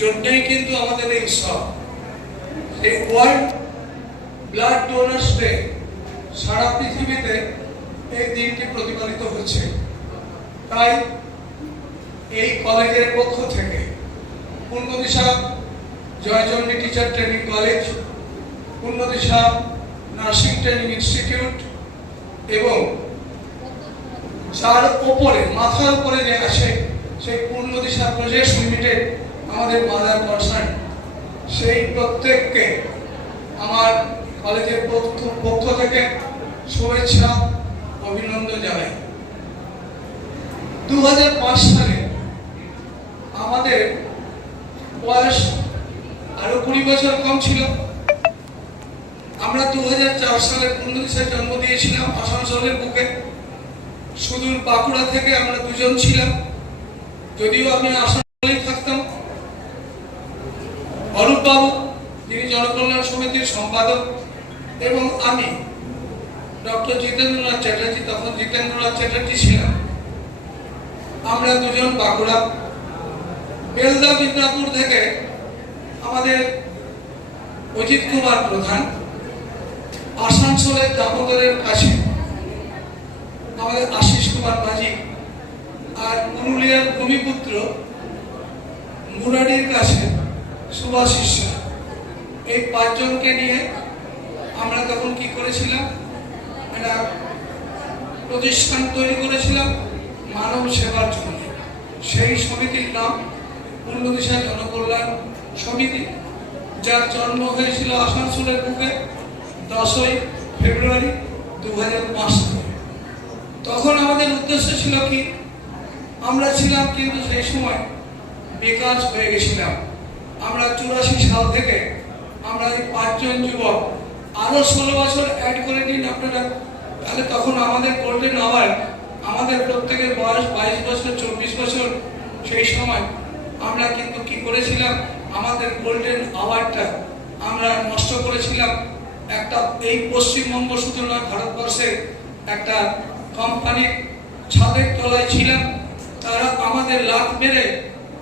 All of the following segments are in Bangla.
জন্যই কিন্তু আমাদের এই উৎসব। এই ওয়ার্ল্ড ব্লাড ডোনার্স ডে সারা পৃথিবীতে এই দিনটি প্রতিপালিত হচ্ছে। তাই এই কলেজের পক্ষ থেকে Purnadisha Joychandi teacher training college, Purnadisha nursing training institute এবং যার উপরে মাথার উপরে যে আছে সেই পূর্ণদিশা প্রজেক্ট লিমিটেড আমাদের মাদার কনসার্ন, সেই প্রত্যেককে আমার কলেজের পক্ষ থেকে শুভেচ্ছা অভিনন্দন জানাই। 2005 সালে আমাদের বয়স আরো 20 বছর কম ছিল। আমরা 2004 সালে পূর্ণদিশায় জন্ম দিয়েছিলাম আসানসোলের বুকে। সুদূর বাঁকুড়া থেকে আমরা দুজন ছিলাম, যদিও আমি আসানসোলেই থাকতাম। অরূপ বাবু, যিনি জনকল্যাণ সমিতির সম্পাদক, এবং আমি ডক্টর জিতেন্দ্রনাথ চ্যাটার্জি, তখন জিতেন্দ্রনাথ চ্যাটার্জি ছিলাম। আমরা দুজন বাঁকুড়া। বেলদা মিদনাপুর থেকে আমাদের অজিত কুমার প্রধান, আসানসোলের দামোদরের কাছে আমাদের আশিস কুমার মাঝি, আর পুরুলিয়ার ভূমিপুত্র মুরারির কাছে সুভাষিস। এই 5 জনকে নিয়ে আমরা তখন কি করেছিলাম, একটা প্রতিষ্ঠান তৈরি করেছিলাম মানব সেবার জন্য। সেই সমিতির নাম পূর্ণদিশা জনকল্যাণ সমিতি, যার জন্ম হয়েছিল আসানসোলের বুকে 10ই ফেব্রুয়ারি 2005 সালে। তখন আমাদের উদ্দেশ্য ছিল কি, আমরা ছিলাম কিন্তু সেই সময় বেকার হয়ে গেছিলাম। আমরা 84 সাল থেকে আমরা এই 5 জন যুবক আরো 16 বছর অ্যাড করে দিন আপনারা, তাহলে তখন আমাদের গোল্ডেন আওয়ার, আমাদের প্রত্যেকের বয়স 22 বছর 24 বছর। সেই সময় আমরা কিন্তু কি করেছিলাম, আমাদের গোল্ডেন আওয়ারটা আমরা নষ্ট করেছিলাম। একটা এই পশ্চিমবঙ্গ শুধু নয়, ভারতবর্ষের একটা কোম্পানির ছাদের তলায় ছিলাম। তারা আমাদের লাত মেরে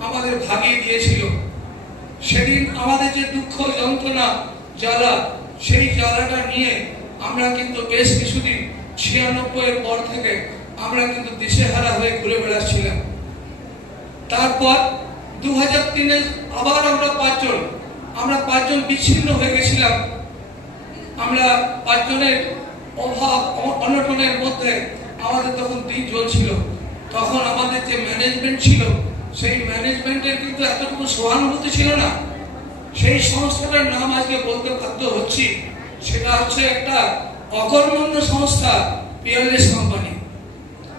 আমাদের ভাগিয়ে দিয়েছিল। সেদিন আমাদের যে দুঃখ যন্ত্রণা জ্বালা, সেই জ্বালাটা নিয়ে আমরা কিন্তু বেশ কিছুদিন 96 এর পর থেকে আমরা কিন্তু দিশেহারা হয়ে ঘুরে বেড়াচ্ছিলাম। তারপর 2003-এ আবার আমরা 5 জন বিচ্ছিন্ন হয়ে গেছিলাম। আমরা 5 জনের অভাব অনটনের মধ্যে আমাদের তখন দিন চলছিল। তখন আমাদের যে ম্যানেজমেন্ট ছিল, সেই ম্যানেজমেন্টের কিন্তু এতটুকু সহানুভূতি ছিল না। সেই সংস্থাটার নাম আজকে বলতে বাধ্য হচ্ছি, সেটা হচ্ছে একটা অকর্মণ্য সংস্থা, পিয়ারলেস কোম্পানি।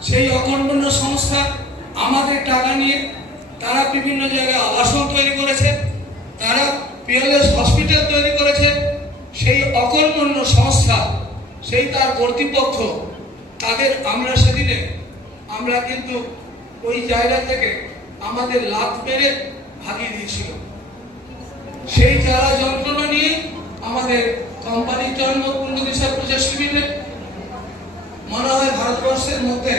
সেই অকর্মণ্য সংস্থা আমাদের টাকা নিয়ে তারা বিভিন্ন জায়গায় আবাসন তৈরি করেছে, তারা পিয়ারলেস হসপিটাল তৈরি করেছে। সেই অকর্মণ্য সংস্থা, সেই তার কর্তৃপক্ষ, তাদের আমরা সেদিনে আমরা কিন্তু ওই জায়গা থেকে আমাদের লাভ মেরে ভাগিয়ে দিয়েছিল। সেই জ্বালা যন্ত্রণা নিয়ে আমাদের কোম্পানির জন্ম পূর্ণদিশা প্রজেক্ট লিমিটেড। মনে হয় ভারতবর্ষের মধ্যে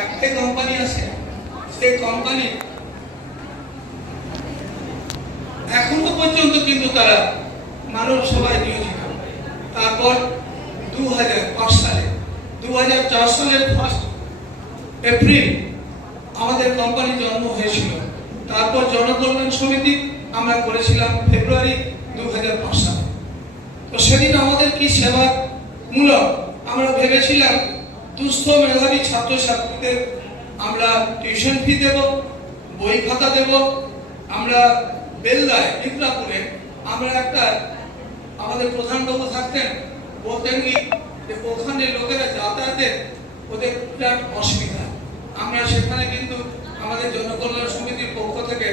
একটাই কোম্পানি আছে, সেই কোম্পানি এখনো পর্যন্ত কিন্তু তারা মানব সেবায় নিয়োজিত। তারপর 2004 সালের 1 এপ্রিল আমাদের কোম্পানি জন্ম হয়েছিল। তারপর জনকল্যাণ সমিতি আমরা করেছিলাম ফেব্রুয়ারি 2005 সালে। তো সেদিন আমাদের কি সেবা মূলক আমরা ভেবেছিলাম, দুস্থ মেধাবী ছাত্রছাত্রীদের আমরা টিউশন ফি দেব, বই খাতা দেব। আমরা বেলদায় মিদনাপুরে আমরা একটা, আমাদের প্রধানবাবু থাকতেন, বলতেন কি যে ওখানে লোকেরা যাতায়াতের ওদের বিরাট অসুবিধা। আমরা সেখানে কিন্তু আমাদের জনকল্যাণ সমিতির পক্ষ থেকে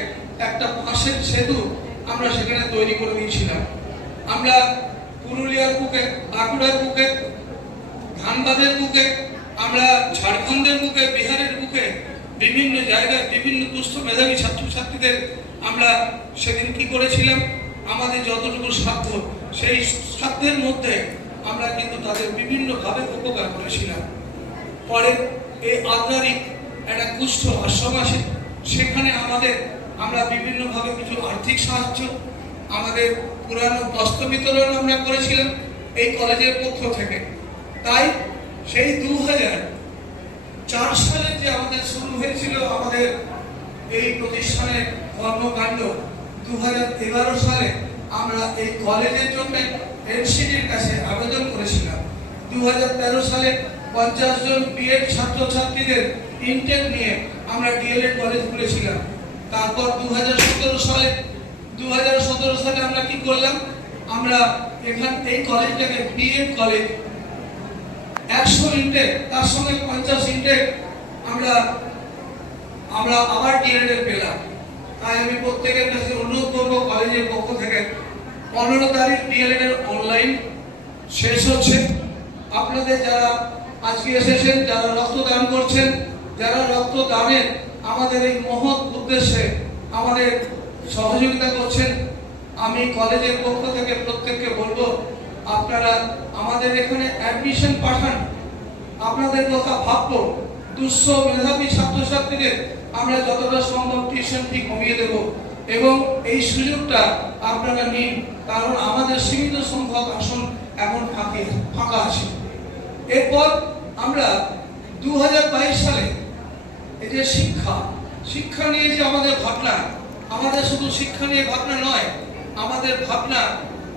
একটা বাঁশের সেতু আমরা সেখানে তৈরি করে দিয়েছিলাম। আমরা পুরুলিয়ার বুকে, বাঁকুড়ার বুকে, ধানবাদের বুকে, আমরা ঝাড়খণ্ডের বুকে, বিহারের বুকে বিভিন্ন জায়গায় বিভিন্ন দুস্থ মেধাবী ছাত্রছাত্রীদের আমরা সেদিন কি করেছিলাম, আমাদের যতটুকু সাধ্য সেই সাধ্যের মধ্যে আমরা কিন্তু তাদের বিভিন্নভাবে উপকার করেছিলাম। পরে এই আদ্রারি একটা কুষ্ঠ আশ্রম আছে, সেখানে আমাদের আমরা বিভিন্নভাবে কিছু আর্থিক সাহায্য, আমাদের পুরানো বস্ত্র বিতরণ আমরা করেছিলাম এই কলেজের পক্ষ থেকে। তাই সেই 2004 সালে যে আমাদের শুরু হয়েছিল আমাদের এই প্রতিষ্ঠানের কর্মকাণ্ড, 2011 সালে আমরা এই কলেজের জন্য এনসিডির কাছে আবেদন করেছিলাম। 2013 সালে 50 জন বিএড ছাত্রছাত্রীদের ইনটেক নিয়ে আমরা ডিএলএড কলেজ খুলেছিলাম। তারপর 2017 সালে আমরা কি করলাম, আমরা এই কলেজটাকে বিএড কলেজ 100 ইনটেক, তার সঙ্গে 50 ইনটেক আমরা আবার ডিএলএড পেলাম। তাই আমি প্রত্যেকের কাছে অনুরোধ করব, কলেজের পক্ষ থেকে 15 তারিখ ডিএলএড এর অনলাইন শেষ হচ্ছে। আপনাদের যারা আজকে এসেছেন, যারা রক্তদান করছেন, যারা রক্তদানের আমাদের এই মহৎ উদ্দেশ্যে আমাদের সহযোগিতা করছেন, আমি কলেজের পক্ষ থেকে প্রত্যেককে বলবো, আপনারা আমাদের এখানে অ্যাডমিশন পাঠান। আপনাদের কথা ভাববো, 200 মেধাবী ছাত্রছাত্রীদের আমরা যতটা সম্ভব টিউশন ফি কমিয়ে দেব এবং এই সুযোগটা আপনারা নিন, কারণ আমাদের সীমিত সংখ্যক আসন এখন ফাঁকা আছে। এরপর আমরা 2022 সালে এই যে শিক্ষা নিয়ে যে আমাদের ভাবনা, আমাদের শুধু শিক্ষা নিয়ে ভাবনা নয়, আমাদের ভাবনা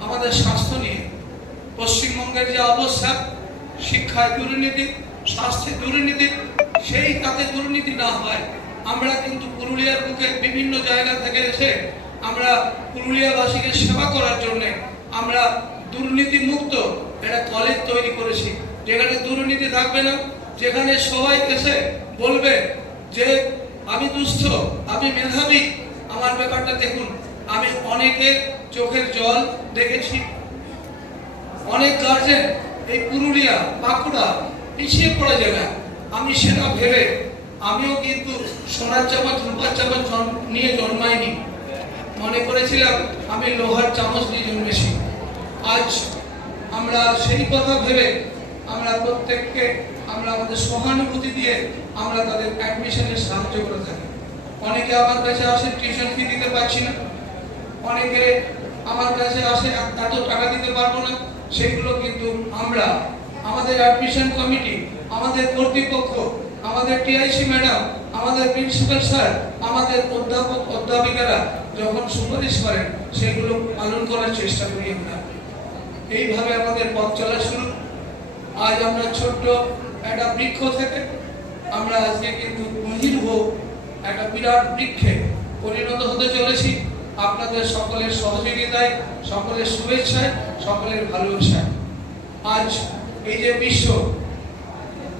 আমাদের স্বাস্থ্য নিয়ে। পশ্চিমবঙ্গের যে অবস্থা, শিক্ষায় দুর্নীতি, স্বাস্থ্যে দুর্নীতি, সেই তাতে দুর্নীতি না হয়, আমরা কিন্তু পুরুলিয়ার বুকে বিভিন্ন জায়গা থেকে এসে আমরা পুরুলিয়াবাসীকে সেবা করার জন্য আমরা দুর্নীতি মুক্ত একটা কলেজ তৈরি করেছি, যেখানে দুর্নীতি থাকবে না, যেখানে সবাই এসে বলবে যে আমি দুস্থ, আমি মেধাবী, আমার ব্যাপারটা দেখুন। আমি অনেকের চোখের জল দেখেছি, অনেক গার্জেন এই পুরুলিয়া, বাঁকুড়া পিছিয়ে পড়ে যাবে, আমি সেটা ভেবে আমিও কিন্তু সোনার চামচ রূপার চামচ নিয়ে জন্মাইনি, মনে করেছিলাম আমি লোহার চামচ নিয়ে জন্মেছি। আজ আমরা সেই কথা ভেবে আমরা প্রত্যেককে আমরা আমাদের সহানুভূতি দিয়ে আমরা তাদের অ্যাডমিশনে সাহায্য করে থাকি। অনেকে আমার কাছে আসে টিউশন ফি দিতে পারছি না, অনেকে আমার কাছে আসে এত টাকা দিতে পারবো না, সেগুলো কিন্তু আমরা আমাদের অ্যাডমিশন কমিটি, আমাদের কর্তৃপক্ষ, আমাদের টিআইসি ম্যাডাম, আমাদের প্রিন্সিপাল স্যার, আমাদের অধ্যাপক অধ্যাপিকারা যখন সুপারিশ করেন সেগুলো পালন করার চেষ্টা করি আমরা। এইভাবে আমাদের পথ চলা শুরু। আজ আমরা ছোট্ট একটা বৃক্ষ থেকে আমরা আজকে কিন্তু মহির্ভ একটা বিরাট বৃক্ষে পরিণত হতে চলেছি, আপনাদের সকলের সহযোগিতায়, সকলের শুভেচ্ছায়, সকলের ভালোবাসায়। আজ এই যে বিশ্ব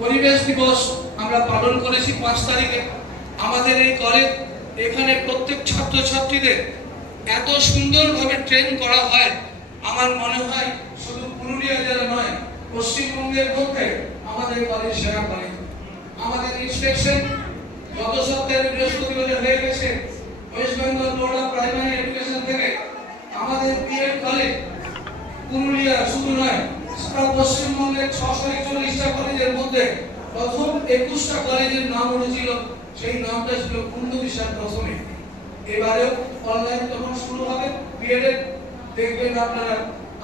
পরিবেশ দিবস আমরা পালন করেছি 5 তারিখে, আমাদের এই কলেজ এখানে প্রত্যেক ছাত্রছাত্রীদের এত সুন্দরভাবে ট্রেন করা হয়, আমার মনে হয় শুধু পুরুলিয়া জেলা নয়, পশ্চিমবঙ্গের মধ্যে আমাদের কলেজ সেরা কলেজ। আমাদের ইন্সপেকশন গত সপ্তাহে বৃহস্পতিবার হয়ে গেছে West Bengal board of primary education থেকে। আমাদের বিএড কলেজ পুরুলিয়া শুধু নয়, সারা পশ্চিমবঙ্গের 641টা কলেজের মধ্যে প্রথম 21টা কলেজের নাম উঠেছিল, সেই নামটা ছিল কুন্দবিশাল প্রথমে। এবারেও অনলাইন যখন শুরু হবে বিএড এর, দেখবেন আপনারা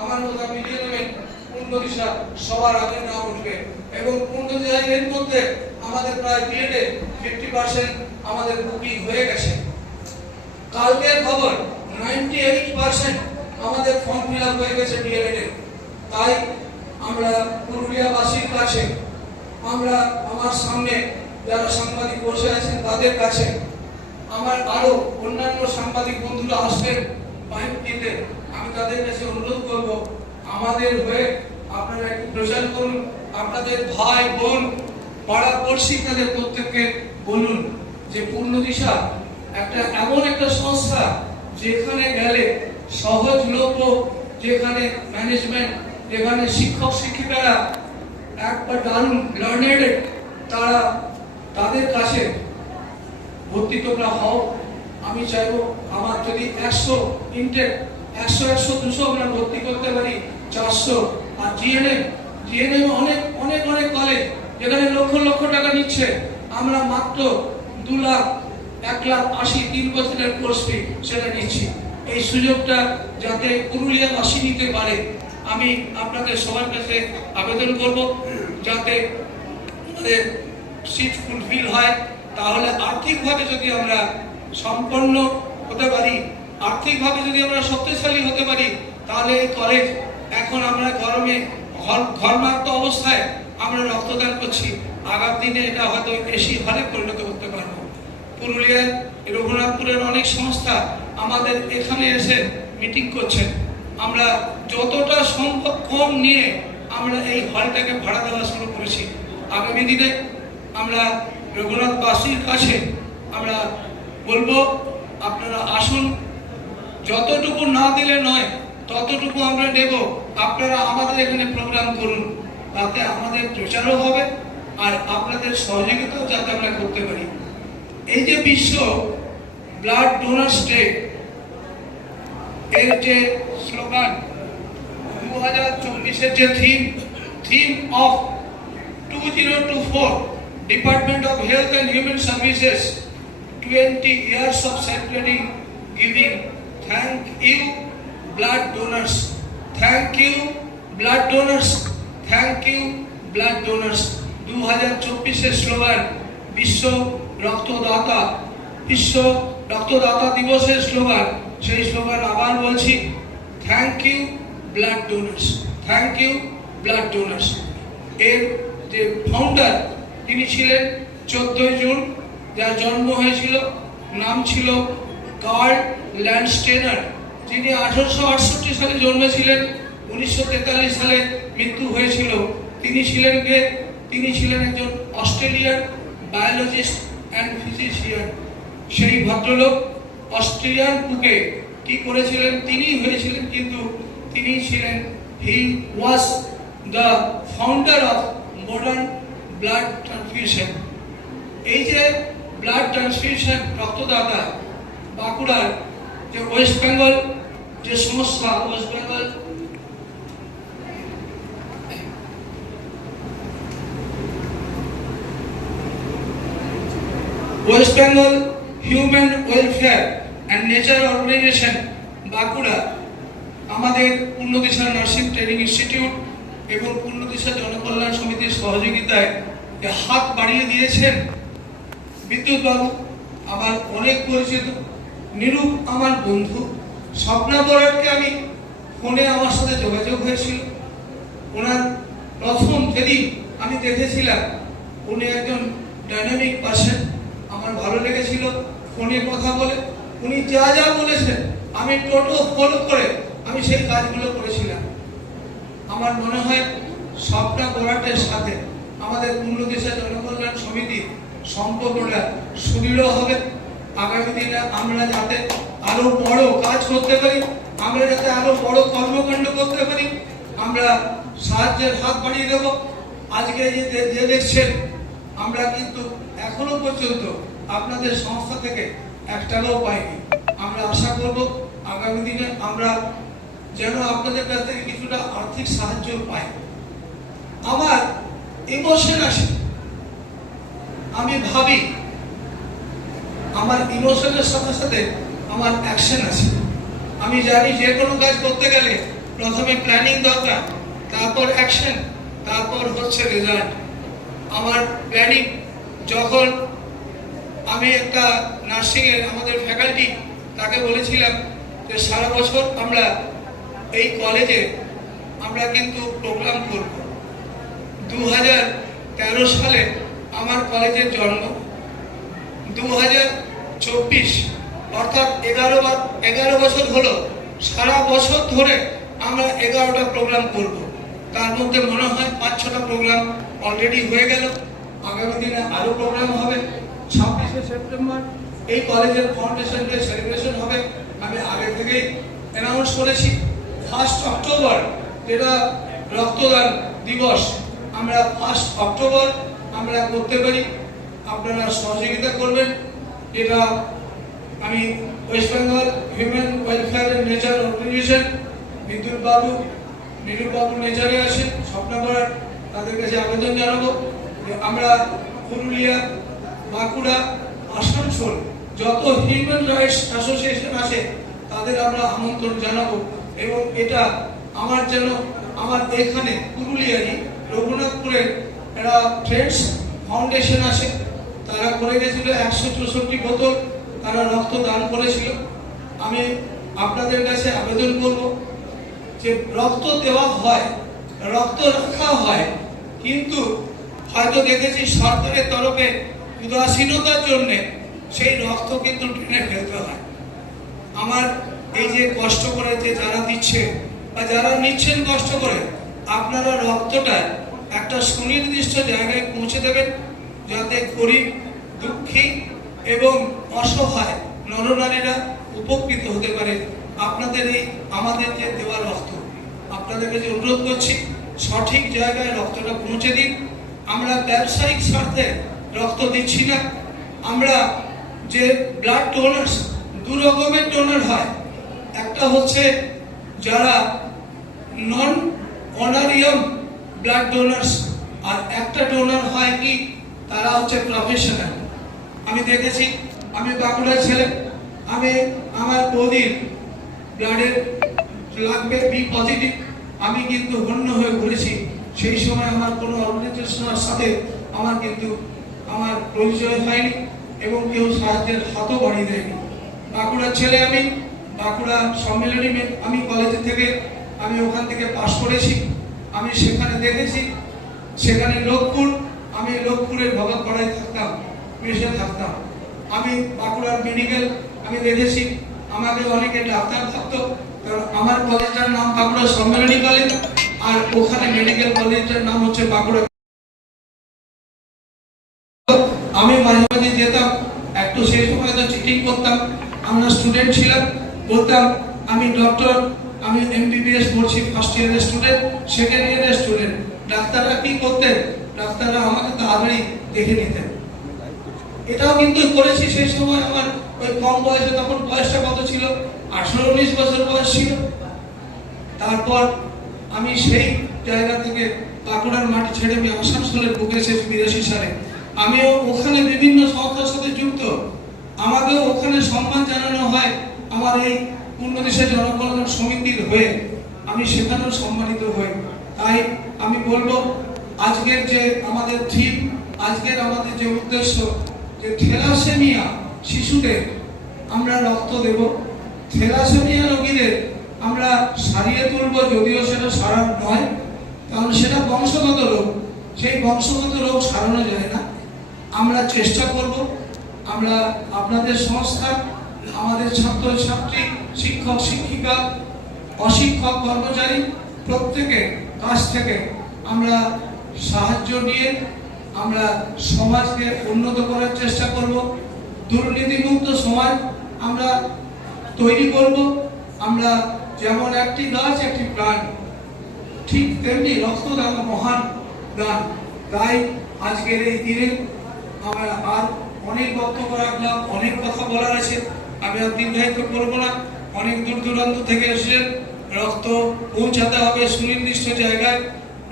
আমার কথা মিলিয়ে নেবেন, কুন্দবিশাল সবার আগে নাম উঠবে এবং কুন্দবিশালের মধ্যে আমাদের প্রায় বিএড এ 50% আমাদের বুকিং হয়ে গেছে। কালকের খবর 98% আমাদের ফর্ম ফিল আপ হয়ে গেছে ডিএলএড এ। তাই আমরা পুরুলিয়াবাসীর কাছে, আমরা আমার সামনে যারা সাংবাদিক বসে আছেন তাদের কাছে, আমার আরো অন্যান্য সাংবাদিক বন্ধুরা আসবেন মাইক নিতে, আমি তাদের কাছে অনুরোধ করব আমাদের হয়ে আপনারা একটু প্রচার করুন, আপনাদের ভাই বোন পাড়া পড়শি তাদের প্রত্যেককে বলুন যে পূর্ণদিশা একটা এমন একটা সংস্থা যেখানে গেলে সহজলভ্য, যেখানে ম্যানেজমেন্ট, যেখানে শিক্ষক শিক্ষিকারা একবার দারুণ লার্নেড, তারা তাদের কাছে ভর্তি তোমরা হও। আমি চাইবো আমার যদি 100 ইনটেক 100 আমরা ভর্তি করতে পারি, 400। আর জিএনএম অনেক কলেজ যেখানে লক্ষ লক্ষ টাকা নিচ্ছে, আমরা মাত্র 2 লাখ 1,80,000 3 বছরের কোর্স ফি সেটা নিচ্ছি। এই সুযোগটা যাতে পুরুলিয়াবাসী নিতে পারে, আমি আপনাদের সবার কাছে আবেদন করব যাতে আমাদের সিট ফুলফিল হয়। তাহলে আর্থিকভাবে যদি আমরা সম্পন্ন হতে পারি, আর্থিকভাবে যদি আমরা শক্তিশালী হতে পারি, তাহলে এই কলেজ এখন আমরা গরমে ঘর্মাক্ত অবস্থায় আমরা রক্তদান করছি, আগামী দিনে এটা হয়তো এসি হলে পরিণত করতে পারবো। পুরুলিয়ার রঘুনাথপুরের অনেক সংস্থা আমাদের এখানে এসে মিটিং করছেন। আমরা যতটা সম্ভব কম নিয়ে আমরা এই হলটাকে ভাড়া দেওয়া শুরু করেছি। আগামী দিনে আমরা রঘুনাথবাসীর কাছে আমরা বলবো আপনারা আসুন, যতটুকু না দিলে নয় ততটুকু আমরা দেব। আপনারা আমাদের এখানে প্রোগ্রাম করুন, তাতে আমাদের প্রচারও হবে আর আপনাদের সহযোগিতাও যাতে আমরা করতে পারি। এই যে বিশ্ব ব্লাড ডোনার্স ডে এর যে স্লোগান 2024-এর যে theme of 2024 department of health and human services 20 years of celebrating giving. Thank you blood donors, thank you blood donors, thank you blood donors। 2024-এর স্লোগান বিশ্ব রক্তদাতা দিবসের স্লোগান, সেই স্লোগান আবার বলছি, thank you blood donors, thank you blood donors. এর যে ফাউন্ডার তিনি ছিলেন 14 জুন, যার জন্ম হয়েছিল, নাম ছিল কার্ল ল্যান্ডস্টেনার, যিনি 1868 সালে জন্মেছিলেন, 1943 সালে মৃত্যু হয়েছিল। তিনি ছিলেন একজন অস্ট্রেলিয়ান বায়োলজিস্ট অ্যান্ড ফিজিশিয়ান। সেই ভদ্রলোক অস্ট্রেলিয়ান বুকে কি করেছিলেন, তিনি হয়েছিলেন, কিন্তু তিনি ছিলেন, he was the founder of modern blood transfusion. এই যে ব্লাড ট্রান্সফিউশন রক্তদাতা, বাঁকুড়ার যে ওয়েস্ট বেঙ্গল যে সমস্যা, West Bengal human welfare and nature organisation Bankura, আমাদের পূর্ণদিশা নার্সিং ট্রেনিং ইনস্টিটিউট এবং পূর্ণদিশা জনকল্যাণ সমিতির সহযোগিতায় যে হাত বাড়িয়ে দিয়েছেন বিদ্যুৎ বাবু, আমার অনেক পরিচিত, নিরূপ আমার বন্ধু, স্বপ্না বরাটকে আমি ফোনে আমার সাথে যোগাযোগ হয়েছিল। ওনার প্রথম যেদিন আমি দেখেছিলাম, উনি একজন ডাইনামিক পার্সন, আমার ভালো লেগেছিল ফোনে কথা বলে। উনি যা যা বলেছেন আমি টোটো ফলো করে আমি সেই কাজগুলো করেছিলাম। আমার মনে হয় স্বপ্না বরাটের সাথে আমাদের পূর্ণদিশা জনকল্যাণ সমিতির সম্পর্কটা সুদৃঢ় হবে। আগামী দিনে আমরা যাতে আরো বড় কাজ করতে পারি, আমরা যাতে আরো বড় কর্মকাণ্ড করতে পারি, আমরা সাহায্যের হাত বাড়িয়ে দেব। আজকে যে দেখছেন, আমরা কিন্তু এখনো পর্যন্ত আপনাদের সংস্থা থেকে 1 টাকাও পাইনি। আমরা আশা করব আগামী দিনে আমরা যেন আপনাদের কাছ থেকে কিছুটা আর্থিক সাহায্য পাই। আমার ইমোশন আসে, আমি ভাবি, আমার ইমোশনের সাথে সাথে আমার অ্যাকশন আছে। আমি জানি যে কোনো কাজ করতে গেলে প্রথমে প্ল্যানিং দরকার, তারপর অ্যাকশন, তারপর হচ্ছে রেজাল্ট। আমার প্ল্যানিং, যখন আমি একটা নার্সিংয়ের আমাদের ফ্যাকাল্টি তাকে বলেছিলাম যে সারা বছর আমরা এই কলেজে আমরা কিন্তু প্রোগ্রাম করব। 2013 সালে আমার কলেজের জন্ম, 2024 অর্থাৎ 11 বছর হলো। সারা বছর ধরে আমরা 11টা প্রোগ্রাম করব। তার মধ্যে মনে হয় 5-6টা প্রোগ্রাম অলরেডি হয়ে গেল। আগামী দিনে আরো প্রোগ্রাম হবে। 26শে সেপ্টেম্বর এই কলেজের ফাউন্ডেশন ডে সেলিব্রেশন হবে, আমি আগে থেকেই অ্যানাউন্স করেছি। 1 অক্টোবর যেটা রক্তদান দিবস, আমরা 1 অক্টোবর আমরা করতে পারি, আপনারা সহযোগিতা করবেন। এটা আমি West Bengal human welfare and nature organisation, Bidyut babu, নিরূপ বাবু নেচারে আছেন, স্বপ্না বরাট, তাদের কাছে আবেদন জানাবো যে আমরা পুরুলিয়া, বাঁকুড়া, আসানসোল যত হিউম্যান রাইটস অ্যাসোসিয়েশন আছে তাদের আমরা আমন্ত্রণ জানাবো। এবং এটা আমার যেন আমার এখানে পুরুলিয়ারই রঘুনাথপুরের একটা ফ্রেন্ডস ফাউন্ডেশন আছে, তারা করে গেছিল 164 বোতল তারা রক্ত দান করেছিল। আমি আপনাদের কাছে আবেদন করব যে রক্ত দেওয়া হয়, রক্ত রাখা হয়, কিন্তু হয়তো দেখেছি সরকারের তরফে উদাসীনতার জন্য সেই রক্ত কিন্তু টেনে ফেলতে হয়। আমার এই যে কষ্ট করে যে যারা দিচ্ছে বা যারা নিচ্ছেন কষ্ট করে, আপনারা রক্তটা একটা সুনির্দিষ্ট জায়গায় পৌঁছে দেবেন, যাতে গরিব, দুঃখী এবং অসহায় নরনারীরা উপকৃত হতে পারে। আপনাদের এই আমাদের যে দেওয়া রক্ত, আপনাদেরকে যে অনুরোধ করছি সঠিক জায়গায় রক্তটা পৌঁছে দিন। আমরা ব্যবসায়িক স্বার্থে রক্ত দিচ্ছি না। আমরা যে ব্লাড ডোনার্স, দু রকমের ডোনার হয়, একটা হচ্ছে যারা নন অনারিয়াম ব্লাড ডোনার্স, আর একটা ডোনার হয় কি তারা হচ্ছে প্রফেশনাল। আমি দেখেছি, আমি বাঁকুড়ার ছেলে, আমি আমার বৌদির ব্লাডের লাগবে বি পজিটিভ, আমি কিন্তু হন্য হয়ে ঘুরেছি। সেই সময় আমার কোনো অর্গানাইজেশনের সাথে আমার কিন্তু আমার পরিচয় হয়নি এবং কেউ সাহায্যের হাতও বাড়িয়ে দেয়নি। বাঁকুড়ার ছেলে আমি, বাঁকুড়া সম্মেলনী আমি কলেজ থেকে আমি ওখান থেকে পাশ করেছি। আমি সেখানে দেখেছি, সেখানে লোকপুর, আমি লোকপুরের ভগতপাড়ায় থাকতাম, মেশে থাকতাম। আমি বাঁকুড়ার মেডিকেল আমি দেখেছি, আমাকে অনেকে ডাক্তার থাকতো, কারণ আমার কলেজটার নাম বাঁকুড়া সম্মেলনী কলেজ, আর ওখানে মেডিকেল কলেজটার নাম হচ্ছে বাঁকুড়া। আমি মাঝে মাঝে যেতাম, একটু সেই সময় তো চিটিং করতাম, আমরা স্টুডেন্ট ছিলাম, বলতাম আমি ডক্টর, আমি এমবিবিএস পড়ছি, ফার্স্ট ইয়ারের স্টুডেন্ট, সেকেন্ড ইয়ারের স্টুডেন্ট। ডাক্তাররা কি করতেন, ডাক্তাররা আমাকে তাড়াতাড়ি দেখে নিতেন। এটাও কিন্তু করেছি সেই সময়। আমার ওই কম বয়সে, তখন বয়সটা কত ছিল, 18-19 বছর বয়স ছিল। তারপর আমি সেই জায়গা থেকে বাঁকুড়ার মাটি ছেড়ে আমি আসানসোলের বুকে এসেছি 82 সালে। আমিও ওখানে বিভিন্ন সংস্থার সাথে যুক্ত, আমাকেও ওখানে সম্মান জানানো হয় আমার এই পূর্ণদেশের জনকল্যাণ সমিতির হয়ে, আমি সেখানেও সম্মানিত হই। তাই আমি বলবো আজকের যে আমাদের থিম, আজকের আমাদের যে উদ্দেশ্য, যে থ্যালাসেমিয়া শিশুদের আমরা রক্ত দেব, থ্যালাসেমিয়া রোগীদের আমরা সারিয়ে তুলব, যদিও সেটা সারার নয়, কারণ সেটা বংশগত রোগ, সেই বংশগত রোগ সারানো যায় না। আমরা চেষ্টা করব, আমরা আপনাদের সংস্থা, আমাদের ছাত্রছাত্রী, শিক্ষক শিক্ষিকা, অশিক্ষক কর্মচারী প্রত্যেকের কাছ থেকে আমরা সাহায্য নিয়ে আমরা সমাজকে উন্নত করার চেষ্টা করব, দুর্নীতিমুক্ত সমাজ আমরা তৈরি করব। আমরা যেমন একটি গাছ একটি প্রাণ, ঠিক তেমনি রক্তদান মহান দান। তাই আজকের এই দিনে আমরা আর অনেক বক্তব্য রাখলাম, অনেক কথা বলার আছে, আমি আর দীর্ঘায়িত করব না। অনেক দূর দূরান্ত থেকে এসে রক্ত পৌঁছাতে হবে সুনির্দিষ্ট জায়গায়।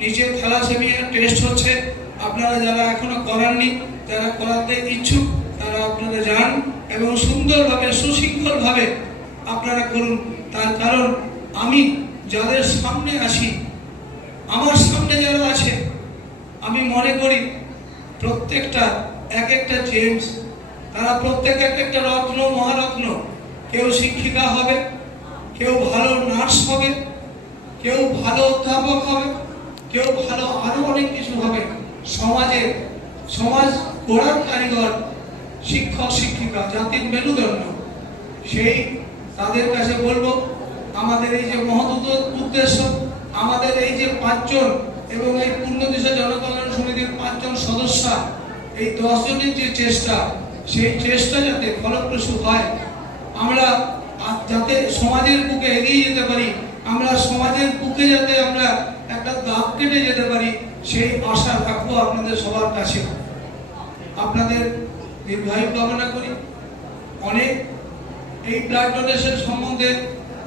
নিচে থ্যালাসেমিয়া টেস্ট হচ্ছে, আপনারা যারা এখনো করাননি, যারা করাতে ইচ্ছুক, তারা আপনারা যান এবং সুন্দরভাবে সুশৃঙ্খলভাবে আপনারা করুন। তার কারণ আমি যাদের সামনে আসি, আমার সামনে যারা আছে, আমি মনে করি প্রত্যেকটা এক একটা জেমস, তারা প্রত্যেক এক একটা রত্ন, মহারত্ন। কেউ শিক্ষিকা হবে, কেউ ভালো নার্স হবে, কেউ ভালো অধ্যাপক হবে, কেউ ভালো আরো অনেক কিছু হবে। সমাজ গড়ার কারিগর শিক্ষক শিক্ষিকা, জাতির মেরুদণ্ড। সেই তাদের কাছে বলবো আমাদের এই যে মহৎ উদ্দেশ্য, আমাদের এই যে 5 জন এবং এই পূর্ণদেশের জনকল্যাণ সমিতির 5 জন সদস্য, এই 10 জনের যে চেষ্টা, সেই চেষ্টা যাতে ফলপ্রসূ হয়, আমরা যাতে সমাজের বুকে এগিয়ে যেতে পারি, আমরা সমাজের বুকে যাতে আমরা একটা দাগ কেটে যেতে পারি, সেই আশা রাখবো আপনাদের সবার কাছে। আপনাদের দীর্ঘায়ু কামনা করি। অনেক এই ব্লাড ডোনেশন সম্বন্ধে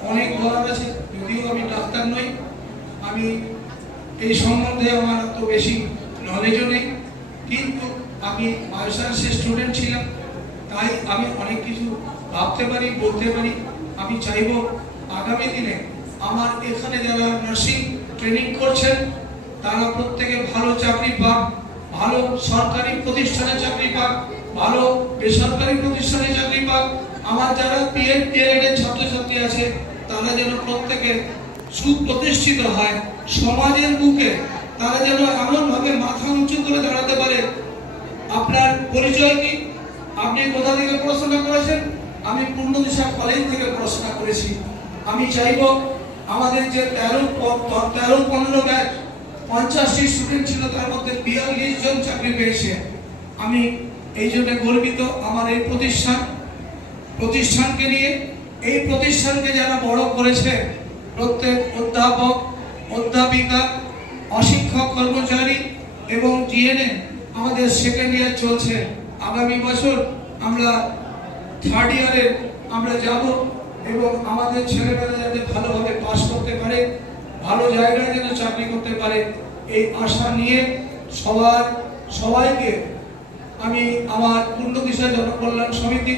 অনেক বলার আছে, যদিও আমি ডাক্তার নই, আমি এই সম্বন্ধে আমার তো বেশি নলেজও নেই, কিন্তু আমি বায়োসায়েন্সের স্টুডেন্ট ছিলাম। তাই আমি অনেক কিছু ভাবতে পারি, বলতে পারি। আমি চাইব আগামী দিনে আমার এখানে যারা নার্সিং ট্রেনিং করছেন তারা প্রত্যেকে ভালো চাকরি পাক, ভালো সরকারি প্রতিষ্ঠানে চাকরি পাক, ভালো বেসরকারি প্রতিষ্ঠানে চাকরি পাক। আমার যারা পিএড টিএড এর ছাত্রছাত্রী আছে তারা যেন প্রত্যেকে সুপ্রতিষ্ঠিত হয় সমাজের বুকে, তারা যেন এমনভাবে মাথা উঁচু করে দাঁড়াতে পারে। আপনার পরিচয় কি? আপনি কোথা থেকে পড়াশোনা করেছেন? আমি পূর্ণদিশা কলেজ থেকে পড়াশোনা করেছি। আমি চাইব আমাদের যে 13-15 ব্যাচ 50টি স্টুডেন্ট ছিল, তার মধ্যে 42 জন চাকরি পেয়েছে। আমি এই জন্য গর্বিত আমার এই প্রতিষ্ঠানকে নিয়ে। এই প্রতিষ্ঠানকে যারা বড় করেছে প্রত্যেক অধ্যাপক, অধ্যাপিকা, অশিক্ষক কর্মচারী এবং জিএনএ আমাদের সেকেন্ড ইয়ার চলছে। আগামী বছর আমরা থার্ড ইয়ারে আমরা যাব এবং আমাদের ছেলেমেয়েরা যাতে ভালোভাবে পাস করতে পারে, ভালো জায়গায় যেন চাকরি করতে পারে, এই আশা নিয়ে সবাইকে আমি আমার পূর্ণদিশা জনকল্যাণ সমিতি,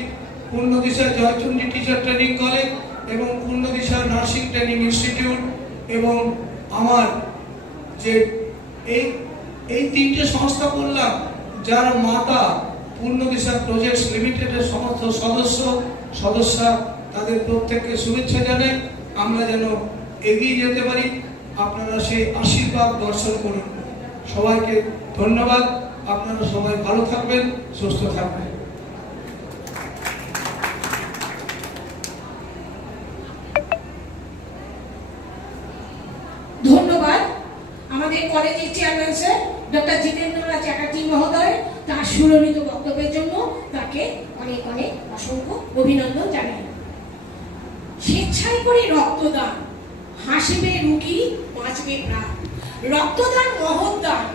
পূর্ণদিশা জয়চন্ডী টিচার ট্রেনিং কলেজ এবং পূর্ণদিশা নার্সিং ট্রেনিং ইনস্টিটিউট এবং আমার যে এই তিনটে সংস্থা করলাম, যার মাতা পূর্ণদিশা প্রজেক্টস লিমিটেডের সমস্ত সদস্যা, তাদের প্রত্যেককে শুভেচ্ছা জানাই। আমরা যেন এগিয়ে যেতে পারি, আপনারা সেই আশীর্বাদ দর্শন করুন। সবাইকে ধন্যবাদ। আপনারা সবাই ভালো থাকবেন, সুস্থ থাকবেন। ধন্যবাদ আমাদের কলেজের chairman sir doctor Jitendranath Chatterjee মহোদয় তার সুললিত বক্তব্যের জন্য তাকে অনেক অনেক অসংখ্য অভিনন্দন জানাই। স্বেচ্ছায় করে রক্তদান, হাসিবে রুগী, বাঁচবে প্রাণ। রক্তদান মহৎ দান,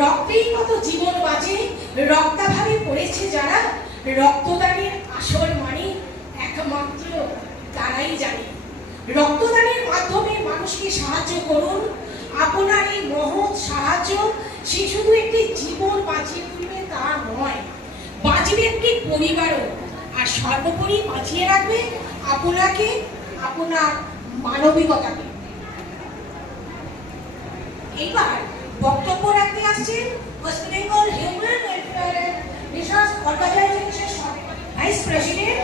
রক্তেই কত জীবন বাঁচে। রক্তাভাবে পড়েছে যারা, রক্তদানের আসল মানে একমাত্র তারাই জানে। রক্তদানের মাধ্যমে মানুষকে সাহায্য করুন। আপনার এই মহৎ সাহায্য সে শুধু একটি জীবন বাঁচিয়ে তুলবে তা নয়, বাঁচবে একটি পরিবারও, আর সর্বোপরি বাঁচিয়ে রাখবে আপনাকে, আপনার মানবিকতাকে। এবার বক্তব্য রাখতে আসছেন West Bengal human welfare research অর্গানাইজেশনের ভাইস প্রেসিডেন্ট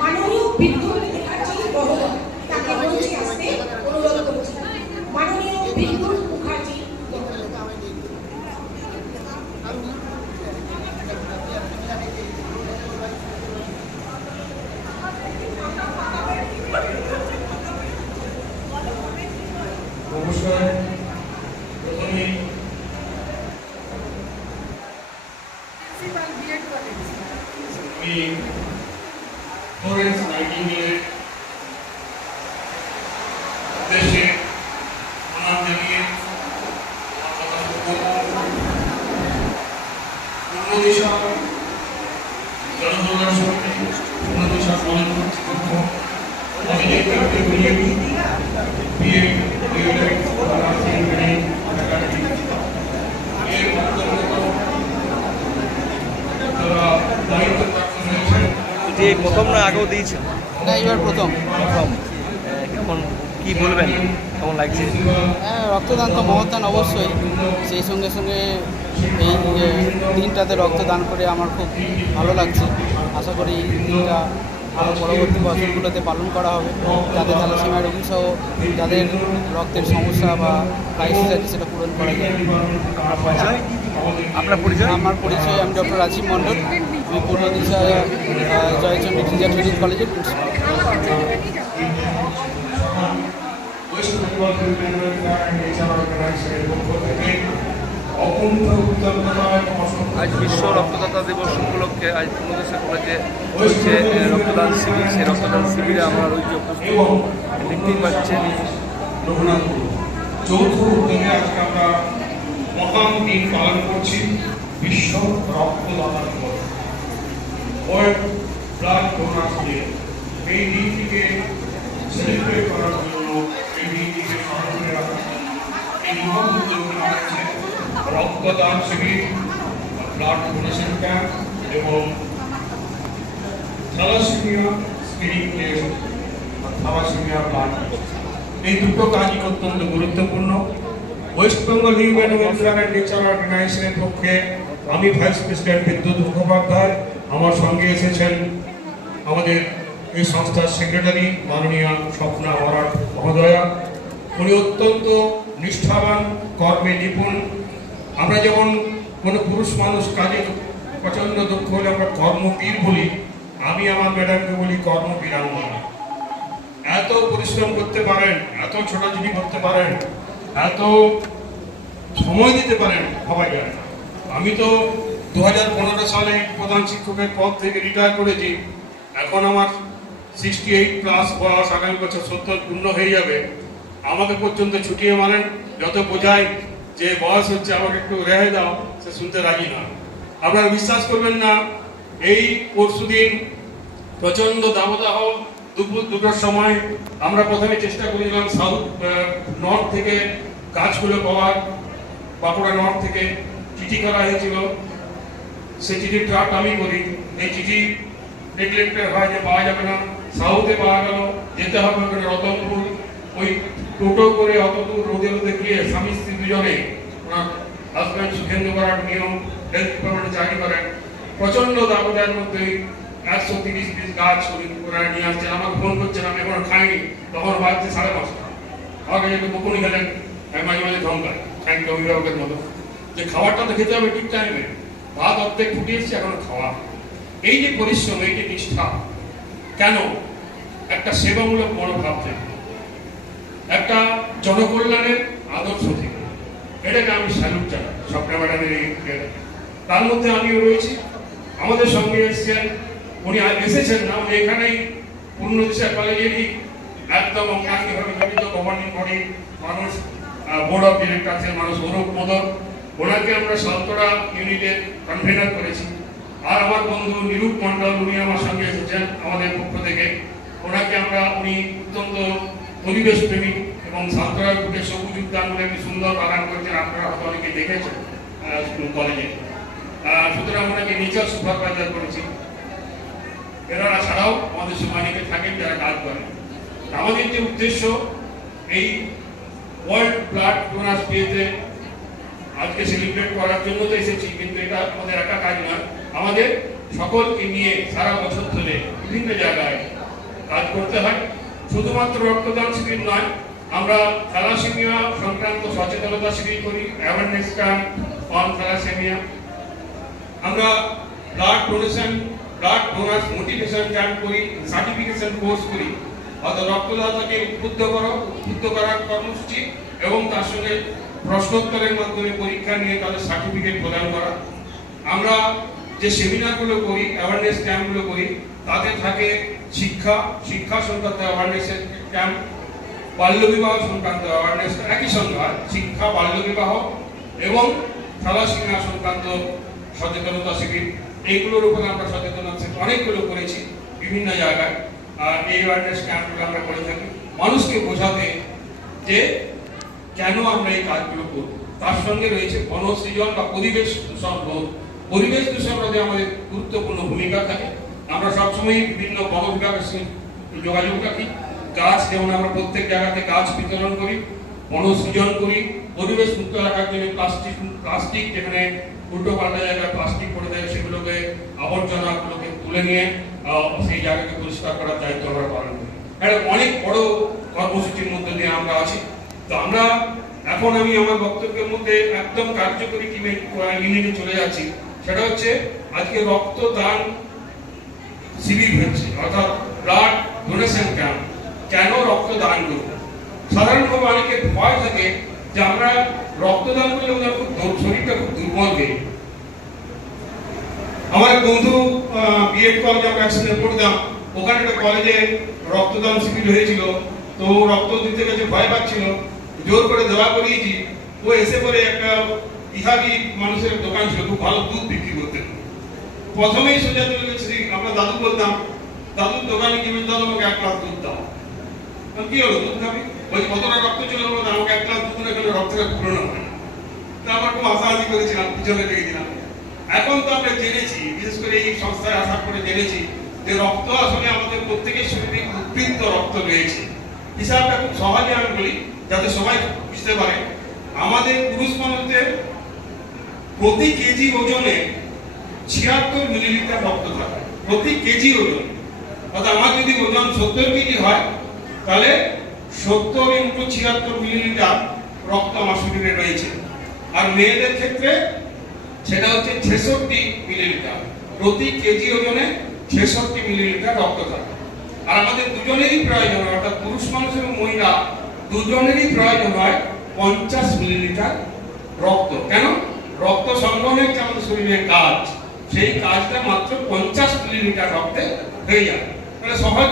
মাননীয় বিদ্যুৎ মুখার্জি মহোদয়। তাকে মঞ্চে আসতে অনুরোধ করছি। মাননীয় বিদ্যুৎ মুখার্জি। নমস্কার। প্রথমে আমি ফ্লোরেন্স নাইটিঙ্গেলের উদ্দেশ্যে প্রণাম জানিয়ে পূর্ণদিশা জনকল্যাণ সমিতি, পূর্ণদিশা কলেজ কর্তৃপক্ষ, যে প্রথম না আগেও দিয়েছেন? না, এবার প্রথম। কেমন কি বলবেন, কেমন লাগছে? হ্যাঁ, রক্তদান তো মহৎদান অবশ্যই। সেই সঙ্গে সঙ্গে এই দিনটাতে রক্তদান করে আমার খুব ভালো লাগছে। আশা করি এই দিনটা আরও পরবর্তী বছরগুলোতে পালন করা হবে, যাতে থ্যালাসেমিয়া রোগী সহ যাদের রক্তের সমস্যা বা ক্রাইসিস আছে সেটা পূরণ করা যায়। আপনার পরিচয়? আমার পরিচয়, আমি ডক্টর রাজীব মণ্ডল। আমি পূর্ণদিশা জয়চন্ডী টিচার ট্রেনিং কলেজের প্রিন্সিপাল। আজ বিশ্ব রক্তদাতা দিবস উপলক্ষে আজ পূর্ণদিশা কলেজে হচ্ছে রক্তদান শিবির। সেই রক্তদান শিবিরে আমরা রয়েছে উপস্থিত, দেখতেই পাচ্ছেন। যৌথ উদ্যোগে আজকে আমরা মহান দিন পালন করছি, বিশ্ব রক্তদাতা দিবস, ওয়ার্ল্ড ব্লাড ডোনার্স ডে। এই দিনটিকে সেলিব্রেট করার জন্য, এই দিনটিকে স্মরণ করে রাখার জন্য এই মহান উদ্যোগ নেওয়া হয়েছে। রক্তদান শিবির, ব্লাড ডোনেশন ক্যাম্প এবং thalassaemia screening test, thalassaemia blood. এই দুটো কাজই অত্যন্ত গুরুত্বপূর্ণ। West Bengal human welfare and nature অর্গানাইজেশনের পক্ষে আমি ভাইস প্রেসিডেন্ট বিদ্যুৎ মুখোপাধ্যায়, আমার সঙ্গে এসেছেন আমাদের এই সংস্থার সেক্রেটারি মাননীয়া স্বপ্না বরাট মহোদয়া। উনি অত্যন্ত নিষ্ঠাবান, কর্মে নিপুণ। আমরা যেমন কোনো পুরুষ মানুষ কাজে প্রচণ্ড দক্ষ হলে আমরা কর্মবীর বলি, আমি আমার ম্যাডামকে বলি কর্মবীরাঙ্গনা। এত পরিশ্রম করতে পারেন, এত ছোটাছুটি করতে পারেন, এত সময় দিতে পারেন, সবাই জানে না। আমি তো 2015 সালে প্রধান শিক্ষকের পদ থেকে রিটায়ার করেছি। এখন আমার 68+ বয়স, আগামী বছর 70 পূর্ণ হয়ে যাবে। আমাকে পর্যন্ত ছুটিয়ে মারেন, যত বোঝাই যে বয়স হচ্ছে আমাকে একটু রেহাই দাও, সে শুনতে রাজি না। আপনারা বিশ্বাস করবেন না, এই পরশুদিন প্রচণ্ড দাবদাহ, দুপুর 2টার সময় আমরা প্রথমে চেষ্টা করেছিলাম নর্থ থেকে গাছগুলো পাওয়ার। বাঁকুড়া নর্থ থেকে চিঠি করা হয়েছিল, সেই চিঠির ট্রাক আমি করি। এই চিঠি নেগলেক্টেড হয় যে পাওয়া যাবে না, সাউথে পাওয়া গেল, যেতে হবে ওখানে রতনপুর। ওই টোটো করে অত দূর রোদে রোদে গিয়ে স্বামী স্ত্রী দুজনে, ওনার হাজব্যান্ড সুখেন্দ্র বরাট নিয়ম হেলথ ডিপার্টমেন্টে চাকরি করেন, প্রচন্ড দাবদাহের মধ্যে 130 পিস গাছ ওরা নিয়ে আসছেন। আমাকে ফোন করছেন, আমি এখনো খাইনি, তখন বাজছে 5:30। আমাকে একটু বকুনি খেলেন, মাঝে মাঝে ধমকায় খাইনি অভিভাবকের মতো, যে খাবারটা তো খেতে হবে ঠিক টাইমে। ভাত অর্ধেক ফুটে এসছে, এখনো খাওয়া। এই যে পরিশ্রম, এই যে নিষ্ঠা, কেন? একটা সেবামূলক মনোভাব থেকে, একটা জনকল্যাণের আদর্শ থেকে। এটাকে আমি স্যালুট জানাই স্বপ্না ম্যাডামের এই। তার মধ্যে আমিও রয়েছি। আমাদের সঙ্গে এসেছেন, উনি এসেছেন না, উনি এখানেই পূর্ণদিশা কলেজেরই একদম অঙ্গাঙ্গিভাবে জড়িত গভর্নিং বডি মানুষ, বোর্ড অফ ডিরেক্টরসের মানুষ অরূপ মোদক। ওনাকে আমরা সালতোড়া ইউনিটের কনভেনার করেছি। আর আমার বন্ধু নিরূপ মণ্ডল, উনি আমার সঙ্গে এসেছেন আমাদের পক্ষ থেকে। ওনাকে আমরা, উনি অত্যন্ত পরিবেশ প্রেমী এবং সালতোড়ার বুকে সবুজ উদ্যান বলে একটি সুন্দর বাগান করেছেন, আপনারা হয়তো অনেকে দেখেছেন কলেজে। সুতরাং ওনাকে নেচার সুপারভাইজার করেছি। এরা ছাড়াও আমাদের অনেকে থাকেন যারা কাজ করেন। আমাদের যে উদ্দেশ্য, এই ওয়ার্ল্ড ব্লাড ডোনার্স ডেতে আজকে সেলিব্রেট করার জন্য তো এসেছি, কিন্তু এটা আমাদের একা কাজ নয়। আমাদের সকলকে নিয়ে সারা বছর ধরে বিভিন্ন জায়গায় কাজ করতে হয়। শুধুমাত্র রক্তদান শিবির নয়, আমরা থ্যালাসেমিয়া সংক্রান্ত সচেতনতা শিবির করি, অ্যাওয়ারনেস ক্যাম্প অন থ্যালাসেমিয়া। আমরা blood donation, blood donors motivation camp করি, সার্টিফিকেশন কোর্স করি। অর্থাৎ রক্তদাতাকে উদ্বুদ্ধ করার কর্মসূচি এবং তার সঙ্গে প্রশ্নোত্তরের মাধ্যমে পরীক্ষা নিয়ে তাদের সার্টিফিকেট প্রদান করা। আমরা যে সেমিনারগুলো করি, অ্যাওয়ারনেস ক্যাম্পগুলো করি, তাতে থাকে শিক্ষা সংক্রান্ত অ্যাওয়ারনেসের ক্যাম্প, বাল্যবিবাহ সংক্রান্ত অ্যাওয়ারনেস, একই সঙ্গে হয় শিক্ষা, বাল্যবিবাহ এবং থ্যালাসেমিয়া সংক্রান্ত সচেতনতা শিবির। এইগুলোর উপরে আমরা সচেতনতা অনেকগুলো করেছি বিভিন্ন জায়গায়। আর এই অ্যাওয়ারনেস ক্যাম্পগুলো আমরা করে থাকি মানুষকে বোঝাতে যে কেন আমরা এই কাজগুলো করব। তার সঙ্গে রয়েছে বনসৃজন বা পরিবেশ দূষণ রোধ। পরিবেশ দূষণ রোধে আমাদের গুরুত্বপূর্ণ ভূমিকা থাকে। আমরা সবসময় বিভিন্ন বন বিভাগের সঙ্গে যোগাযোগ রাখি। গাছ, যেমন আমরা প্রত্যেক জায়গাতে গাছ বিতরণ করি, বনসৃজন করি, পরিবেশ মুক্ত রাখার জন্য প্লাস্টিক যেখানে উল্টো পাল্টা জায়গায় প্লাস্টিক পড়ে দেয়, সেগুলোকে আবর্জনাগুলোকে তুলে নিয়ে সেই জায়গাকে পরিষ্কার করার দায়িত্ব আমরা পালন করি। একটা অনেক বড় কর্মসূচির মধ্যে দিয়ে আমরা আছি। তো আমরা এখন, আমি আমার বক্তব্যের মধ্যে একদম কার্যকরী টিমের ইউনিটে চলে যাচ্ছি। সেটা হচ্ছে আজকে রক্তদান শিবির হচ্ছে, অর্থাৎ ব্লাড ডোনেশন ক্যাম্প। কেন রক্তদান করব? সাধারণভাবে অনেকের ভয় থাকে যে আমরা রক্তদান করলে ওদের শরীরটা খুব দুর্বল হয়ে। আমার বন্ধু বিএড কলেজে আমরা একসঙ্গে পড়তাম, ওখানে একটা কলেজে রক্তদান শিবির হয়েছিল। তো রক্ত দিতে গেছে, ভয় পাচ্ছিল, জোর করে দেওয়া করিয়েছি। ও এসে পরে একটা ইহাবি মানুষের দোকান ছিল, খুব ভালো দুধ বিক্রি করতেন। প্রথমেই সোজা চলে গেছি, আমরা দাদু বলতাম, দাদুর দোকানে গিয়ে দাও আমাকে 1 গ্লাস দুধ দাও। কি হলো, দুধ খাবি? বলছি কতটা রক্ত চলে গেলো, আমাকে 1 গ্লাস দুধ না খেলে রক্তটা পুরনো হয় না। তা আমার খুব আশাআশি করেছিলাম, পিছনে লেগে দিলাম। এখন তো আমরা জেনেছি, বিশেষ করে এই সংস্থায় আসার পরে জেনেছি যে যে রক্ত আসলে আমাদের প্রত্যেকের শরীরে উদ্বৃত্ত রক্ত রয়েছে। হিসাবটা খুব সহজে আমি বলি যাতে সবাই বুঝতে পারে। আমাদের পুরুষ মানুষদের প্রতি কেজি ওজনে 76 মিলিলিটার রক্ত থাকে, প্রতি কেজি ওজন। অর্থাৎ আমার যদি ওজন 70 কেজি হয় তাহলে 70 ইন্টু 76 মিলিলিটার রক্ত আমার শরীরে রয়েছে। আর মেয়েদের ক্ষেত্রে সেটা হচ্ছে 66 মিলিলিটার, প্রতি কেজি ওজনে 66 মিলিলিটার রক্ত থাকে। আর আমাদের দুজনেরই প্রয়োজন, অর্থাৎ পুরুষ মানুষ এবং মহিলা দুজনেরই প্রয়োজন হয় 50 মিলিলিটার রক্ত। কেন? রক্ত সংগ্রহের যে আমাদের শরীরের কাজ, সেই কাজটা মাত্র 50 মিলিলিটার রক্তে হয়ে যায়। তাহলে সহজ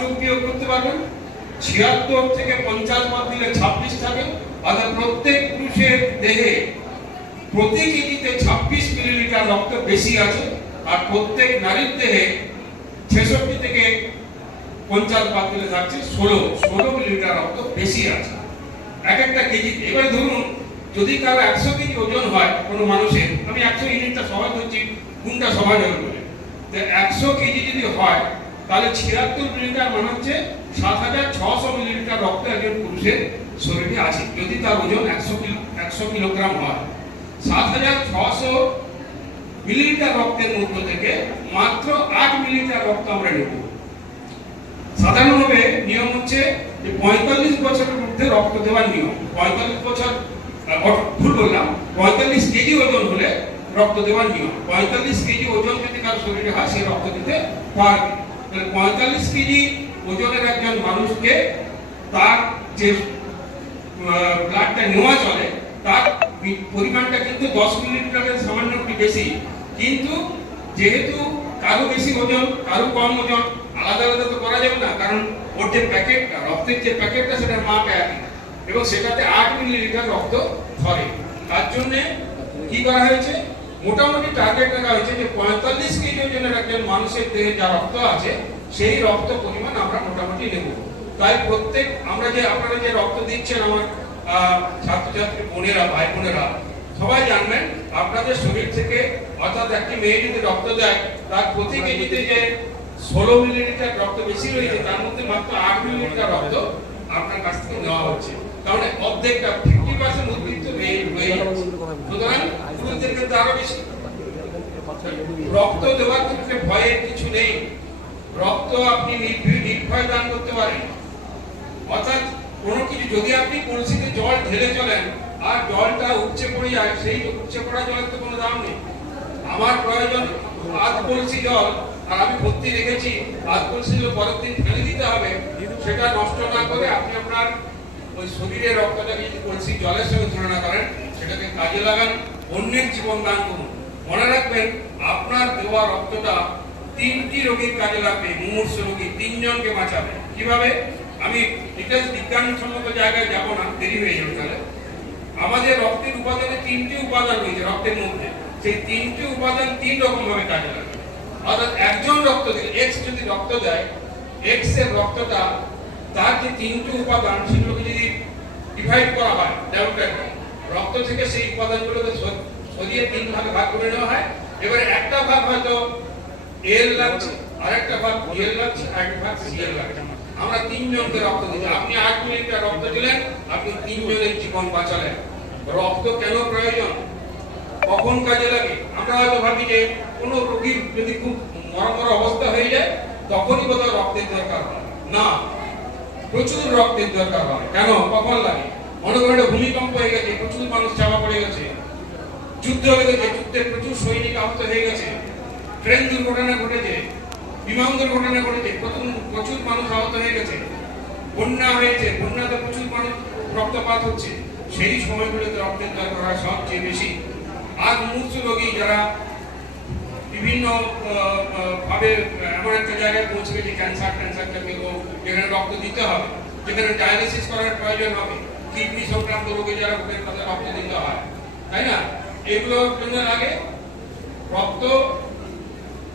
যোগ বিয়োগ করতে পারবেন। 76 থেকে 50 বাদ দিলে 26 থাকে। অর্থাৎ প্রত্যেক পুরুষের দেহে প্রতি কেজিতে 26 মিলিলিটার রক্ত বেশি আছে, আর প্রত্যেক নারীর দেহে 66 থেকে 50 বাদ দিলে থাকছে 16 মিলিলিটার রক্ত বেশি আছে এক একটা কেজিতে। এবারে ধরুন যদি কারো 100 কেজি ওজন হয় কোনো মানুষের, আমি 100 ইউনিটটা সহজ হচ্ছি, গুণটা সহজ হবে বলে, 100 কেজি যদি হয় তাহলে 76 মিলিলিটার মানে হচ্ছে 7600 মিলিলিটার রক্ত একজন পুরুষের শরীরে আছে যদি তার ওজন 100 কিলোগ্রাম হয়। 7600 মিলিলিটার রক্তের মধ্য থেকে মাত্র 8 মিলিলিটার রক্ত আমরা নেব। সাধারণভাবে নিয়ম হচ্ছে যে 45 বছরের মধ্যে রক্ত দেওয়ার নিয়ম। 45 বছর ভুল বললাম, 45 কেজি ওজন হলে রক্ত দেওয়ার নিয়ম। 45 কেজি ওজন যদি কারো শরীরে হয় সে রক্ত দিতে পারবে। 45 কেজি ওজনের একজন মানুষকে তার যে ব্লাডটা নেওয়া চলে তার পরিমাণটা কিন্তু 10 মিলিলিটারের সামান্য একটু বেশি। কিন্তু যেহেতু কারো বেশি ওজন কারো কম ওজন আলাদা আলাদা তো করা যাবে না, কারণ ওর যে প্যাকেটটা রক্তের যে প্যাকেটটা সেটার মাপ একই এবং সেটাতে 8 মিলিলিটার রক্ত ধরে। তার জন্য কি করা হয়েছে, মোটামুটি টার্গেট রাখা হয়েছে যে 45 কেজি ওজনের একজন মানুষের দেহে যা রক্ত আছে সেই রক্ত পরিমাণ আমরা মোটামুটি নেব। তাই প্রত্যেক আমরা যে আপনারা যে রক্ত দিচ্ছেন আমার ছাত্রছাত্রী বোনেরা ভাই বোনেরা সবাই জানবেন আপনাদের শরীর থেকে, অর্থাৎ একটি মেয়ে যদি রক্ত দেয় তার প্রতি কেজিতে যে 16 মিলিলিটার রক্ত বেশি রয়েছে তার মধ্যে মাত্র 8 মিলিলিটার রক্ত আপনার কাছ থেকে নেওয়া হচ্ছে। তাহলে অর্ধেকটা 50% উদ্বৃত্ত হয়ে যাচ্ছে। সুতরাং পুরুষদের ক্ষেত্রে আরো বেশি রক্ত দেওয়ার ক্ষেত্রে ভয়ের কিছু নেই। রক্ত আপনি নির্ভয় দান করতে পারেন। অর্থাৎ কোনো কিছু যদি আপনি কলসিতে জল ঢেলে চলেন আর জলটা উপচে পড়ে যায়, সেই উপচে পড়া জলের তো কোনো দাম নেই। আমার প্রয়োজন আধ কলসি জল আর আমি ভর্তি রেখেছি, আধ কলসি জল পরের দিন ফেলে দিতে হবে, সেটা নষ্ট না করে আপনি আপনার ওই শরীরের রক্তটাকে যদি কলসি জলের সঙ্গে তুলনা করেন সেটাকে কাজে লাগান, অন্যের জীবন দান করুন। মনে রাখবেন আপনার দেওয়া রক্তটা 3টি রোগীর কাজে লাগবে। মুমূর্ষ রোগী 3 জনকে বাঁচাবে। কিভাবে? আমি ডিটেলস বিজ্ঞানসম্মত জায়গায় যাব না, দেরি হয়ে যাবে। তাহলে আমাদের রক্তের উপাদানে 3টি উপাদান রয়েছে রক্তের মধ্যে, সেই 3টি উপাদান 3 রকম ভাবে কাজে লাগে। অর্থাৎ একজন রক্ত দিলে এক্স যদি রক্ত দেয়, এক্স এর রক্তটা তার যে 3টি উপাদান সেগুলোকে যদি ডিভাইড করা হয়, রক্ত থেকে সেই উপাদানগুলোকে সরিয়ে 3 ভাগে ভাগ করে নেওয়া হয়। এবারে একটা ভাগ হয়তো এল লাগছে, আরেকটা ভাগ এল লাগছে, আরেকটা ভাগ সিএল লাগছে। আমরা 3 জনকে রক্ত দিই। আপনি 8 মিলিলিটার রক্ত দিলেন, আপনি 3 জনের জীবন বাঁচালেন। রক্ত কেন প্রয়োজন, কখন কাজে লাগে? আমরা হয়তো ভাবি যে কোনো রোগীর যদি খুব মরমর অবস্থা হয়ে যায় তখনই বোধহয় রক্তের দরকার হয় না, প্রচুর রক্তের দরকার হয়। কেন, কখন লাগে? মনে করেন ভূমিকম্প হয়ে গেছে, প্রচুর মানুষ চাপা পড়ে গেছে, যুদ্ধ হয়ে গেছে, যুদ্ধে প্রচুর সৈনিক আহত হয়ে গেছে, ট্রেন দুর্ঘটনা ঘটেছে, বিমান দুর্ঘটনা ঘটেছে, প্রচুর মানুষ আহত হয়ে গেছে, বন্যা হয়েছে, বন্যাতে প্রচুর মানুষ রক্তপাত হচ্ছে, সেই সময়গুলোতে রক্তের দরকার হয় সবচেয়ে বেশি। আর মুমূর্ষ রোগী যারা বিভিন্ন ভাবে এমন একটা জায়গায় পৌঁছে গেছে, ক্যান্সার জাতীয় রোগ, যেখানে রক্ত দিতে হবে, যেখানে ডায়ালিসিস করার প্রয়োজন হবে, কিডনি সংক্রান্ত রোগে যারা ভোগেন তাদের রক্ত দিতে হয়, তাই না? এগুলোর জন্য লাগে রক্ত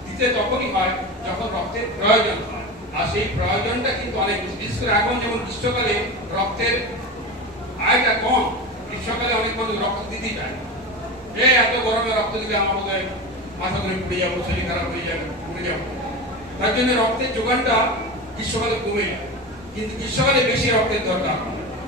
দিতে তখনই হয় যখন রক্তের প্রয়োজন হয়। আর সেই প্রয়োজনটা কিন্তু অনেক বেশি। বিশেষ করে এখন যেমন গ্রীষ্মকালে রক্তের আয়টা কম, গ্রীষ্মকালে অনেক মানুষ রক্ত দিতেই চায়। এত গরমে রক্ত দিলে আমার বোধ হয় মাথা ধরে পড়ে যাবো, শরীর খারাপ হয়ে যাবে, পড়ে যাবো। তার জন্য রক্তের যোগানটা গ্রীষ্মকালে কমে যায়, কিন্তু গ্রীষ্মকালে বেশি রক্তের দরকার।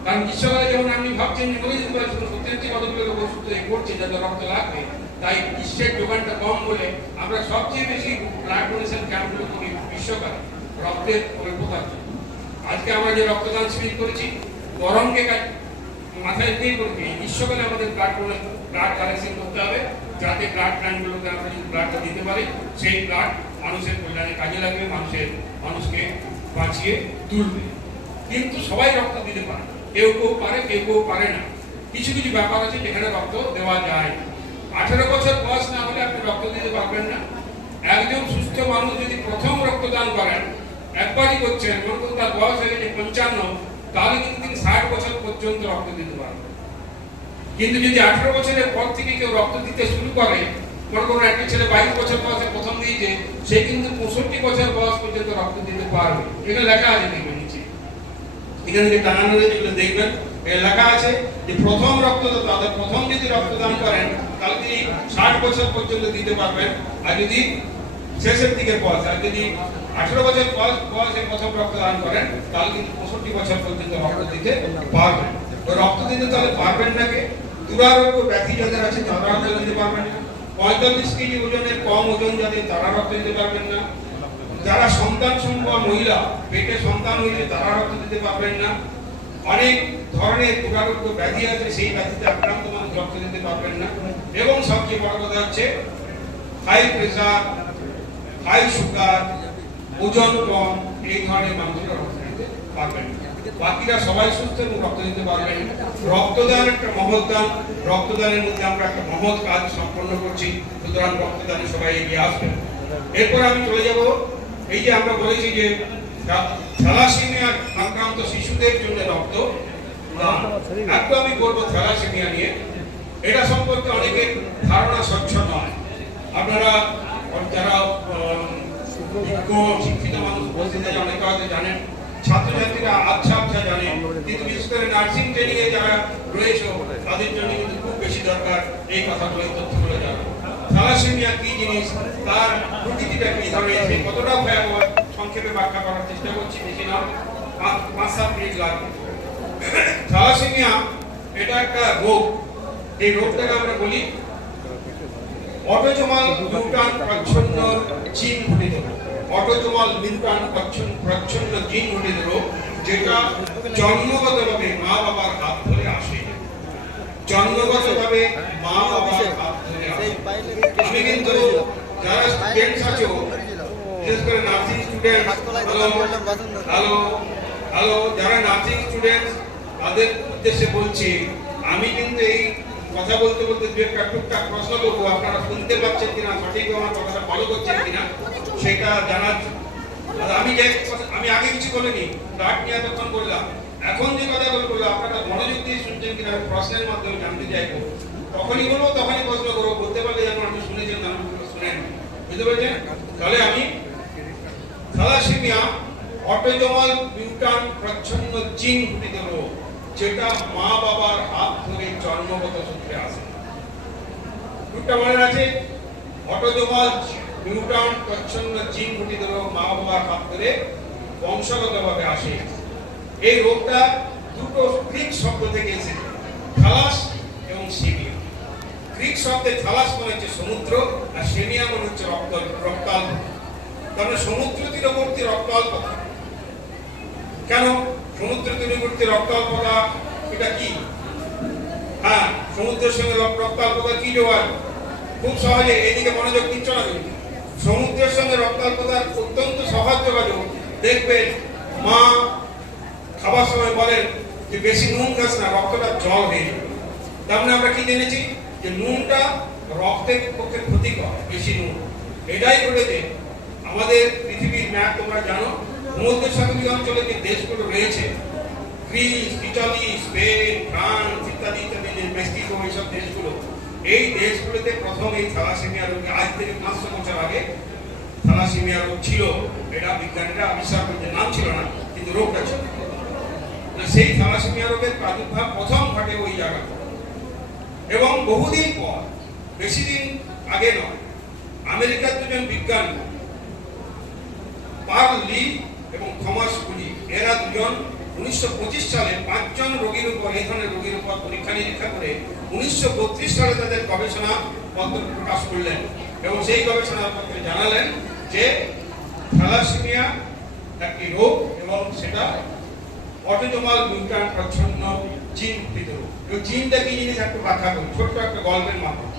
কারণ গ্রীষ্মকালে যেমন আপনি ভাবছেন যে মরে যেতে পারে, সত্যি কতগুলো লোক ওষুধ করছে যাতে রক্ত লাগবে, তাই গ্রীষ্মের যোগানটা কম বলে আমরা সবচেয়ে বেশি ব্লাড ডোনেশন ক্যাম্পগুলো করি গ্রীষ্মকালে রক্তের অল্পতার জন্য। আজকে আমরা যে রক্তদান শিবির করেছি গরমকে মাথায় দিয়ে করছি, এই গ্রীষ্মকালে আমাদের ব্লাড কালেকশন করতে হবে, যাতে ব্লাড ব্যাঙ্কগুলোকে আমরা যদি ব্লাডটা দিতে পারি, সেই ব্লাড মানুষের কল্যাণে কাজে লাগবে, মানুষকে বাঁচিয়ে তুলবে। কিন্তু সবাই রক্ত দিতে পারে, কেউ কেউ পারে, কেউ কেউ পারে না। কিছু কিছু ব্যাপার আছে যেখানে রক্ত দেওয়া যায়। 18 বছর বয়স না হলে আপনি রক্ত দিতে পারবেন না। একজন সুস্থ মানুষ যদি প্রথম রক্তদান করেন, একবারই করছেন, মনে করুন তার বয়স হয়ে গেছে 55, তাহলে কিন্তু তিনি 60 বছর পর্যন্ত রক্ত দিতে পারবেন। কিন্তু যদি 18 বছরের পর থেকে কেউ রক্ত দিতে শুরু করে, মনে করুন একটা ছেলে 22 বছর বয়সে প্রথম দিয়েছে, সে কিন্তু 65 বছর বয়স পর্যন্ত রক্ত দিতে পারবে। এখানে লেখা আছে, দেখবেন নিচে এখানে যে টানানো রয়েছে এগুলো দেখবেন, লেখা আছে যে প্রথম রক্তদাতা, প্রথম যদি রক্তদান করেন তাহলে তিনি 60 বছর পর্যন্ত দিতে পারবেন। আর যদি শেষের দিকে বয়স, আর যদি 18 বছর বয়সে প্রথম রক্তদান করেন তাহলে কিন্তু 65 বছর পর্যন্ত রক্ত দিতে পারবেন। তো রক্ত দিতে তাহলে পারবেন না কে? দুরারোগ্য ব্যাধি যাদের আছে তারা রক্ত দিতে পারবেন না, 45 কেজি ওজনের কম ওজন যাদের তারা রক্ত দিতে পারবেন না, যারা সন্তান সম্ভবা মহিলা, পেটে সন্তান হয়েছে তারা রক্ত দিতে পারবেন না, অনেক ধরনের দুরারোগ্য ব্যাধি আছে সেই ব্যাধিতে আক্রান্ত মানুষ রক্ত দিতে পারবেন না, এবং সবচেয়ে বড় কথা হচ্ছে হাই প্রেসার, হাই সুগার, ওজন কম, এই ধরনের মানুষরা রক্ত দিতে পারবেন না। বাকিরা সবাই সুস্থ এবং রক্ত দিতে পারবেন। রক্তদান একটা মহৎ দান, রক্তদানের মধ্যে আমরা একটা মহৎ কাজ সম্পন্ন করছি, সুতরাং রক্তদানে সবাই এগিয়ে আসবেন। এরপর আমি চলে যাব, এই যে আমরা বলেছি যে থ্যালাসেমিয়া আক্রান্ত শিশুদের জন্য রক্ত দান, একটু আমি বলবো থ্যালাসেমিয়া নিয়ে। এটা সম্পর্কে অনেকের ধারণা স্বচ্ছ নয়। আপনারা যারা শিক্ষিত মানুষ অনেকে হয়তো জানেন, ছাত্রছাত্রীরা আচ্ছা জানে, কিন্তু বিশেষ করে নার্সিং ট্রেনিং এ যারা রয়েছে তাদের জন্য কিন্তু খুব বেশি দরকার এই কথাগুলো, তথ্যগুলো জানা। থ্যালাসেমিয়া কি জিনিস, তার প্রকৃতিটা কি ধরনের, সেই কতটা ভয়াবহ সংক্ষেপে ব্যাখ্যা করার চেষ্টা করছি, বেশি না 5-7 মিনিট লাগবে। থ্যালাসেমিয়া এটা একটা রোগ, এই রোগটাকে আমরা বলি অটোজোমাল মিউট্যান্ট প্রচ্ছন্ন জিন ঘটিত রোগ। অটোজোমাল মিউট্যান্ট প্রচ্ছন্ন জিন ঘটিত রোগ, যেটা জন্মগতভাবে মা বাবার হাত ধরে আসে, জন্মগতভাবে মা বাবার হাত ধরে আসে। আমি কিন্তু যারা স্টুডেন্টস আছো, বিশেষ করে নার্সিং স্টুডেন্ট, হ্যালো যারা নার্সিং স্টুডেন্টস, তাদের উদ্দেশ্যে বলছি, আমি কিন্তু এই কথা বলতে বলতে দু একটা টুকটাক প্রশ্ন করবো, আপনারা শুনতে পাচ্ছেন কিনা, সঠিক আমার কথাটা ফলো করছেন কিনা সেটা জানার। আমি আগে কিছু বলিনি, ডাক নিয়ে এতক্ষণ বললাম, এখন যে কথাগুলো বললাম আপনারা মনোযোগ দিয়ে শুনছেন কিনা প্রশ্নের মাধ্যমে জানতে চাইবো। তখনই বলবো, তখনই প্রশ্ন করবো, বলতে পারলে যেন আপনি শুনেছেন, না শুনেন, বুঝতে পেরেছেন? তাহলে আমি থ্যালাসেমিয়া অটোজোমাল মিউট্যান্ট প্রচ্ছন্ন জিন ঘটিত রোগ, যেটা মা বাবার হাত ধরে জন্মগত সূত্রে আসে। দুটো মনে আছে, অটোজোমাল মিউট্যান্ট প্রচ্ছন্ন জিন ঘটিত রোগ মা বাবার হাত ধরে বংশগতভাবে আসে। এই রোগটা দুটো গ্রিক শব্দ থেকে এসেছে, থ্যালাস এবং সেমিয়া। গ্রিক শব্দে থ্যালাস মানে হচ্ছে সমুদ্র, আর সেমিয়া মানে হচ্ছে রক্তাল্প। তাহলে সমুদ্র তীরবর্তী রক্তাল্পতা। কেন সমুদ্র তীরবর্তী রক্তাল্পতা? এটা কি? হ্যাঁ, সমুদ্রের সঙ্গে রক্তাল্পতা কি যোগাযোগ? খুব সহজে, এদিকে মনোযোগ দিচ্ছ না তুমি। সমুদ্রের সঙ্গে রক্তাল্পতার অত্যন্ত সহজ যোগাযোগ। দেখবেন মা খাবার সময় বলেন যে বেশি নুন খাস না, রক্তটা জল হয়ে যাবে। তার মানে আমরা কি জেনেছি যে নুনটা রক্তের পক্ষে ক্ষতিকর, বেশি নুন। এটাই ঘটেছে আমাদের পৃথিবীর ম্যাপ, তোমরা জানো সমুদ্র সাগরীয় অঞ্চলে যে দেশগুলো রয়েছে, গ্রিস, ইটালি, স্পেন, ফ্রান্স ইত্যাদি ইত্যাদি, যে মেক্সিকো, এইসব দেশগুলো, এই দেশগুলোতে প্রথম এই থ্যালাসেমিয়া রোগ, আজ থেকে 500 বছর আগে থ্যালাসেমিয়া রোগ ছিল। এটা বিজ্ঞানীরা আবিষ্কার করতে, নাম ছিল না, কিন্তু রোগটা ছিল। সেই থ্যালাসেমিয়া রোগের প্রাদুর্ভাব প্রথম ঘটে ওই জায়গায়, এবং বহুদিন পর, বেশি দিন আগে নয়, আমেরিকার দুজন বিজ্ঞানী কার্ল লি এবং থমাস কুলি, এরা দুজন 1925 সালে 5 জন রোগীর উপর, এই ধরনের রোগীর উপর পরীক্ষা নিরীক্ষা করে 1932 সালে তাদের গবেষণা পত্র প্রকাশ করলেন এবং সেই গবেষণা পত্রে জানালেন যে থ্যালাসেমিয়া একটি রোগ এবং সেটা অটোজোমাল মিউট্যান্ট প্রচ্ছন্ন জিন কৃত রোগ। এই জিনটা কি জিনিস একটু ব্যাখ্যা করি ছোট্ট একটা গল্পের মাধ্যমে।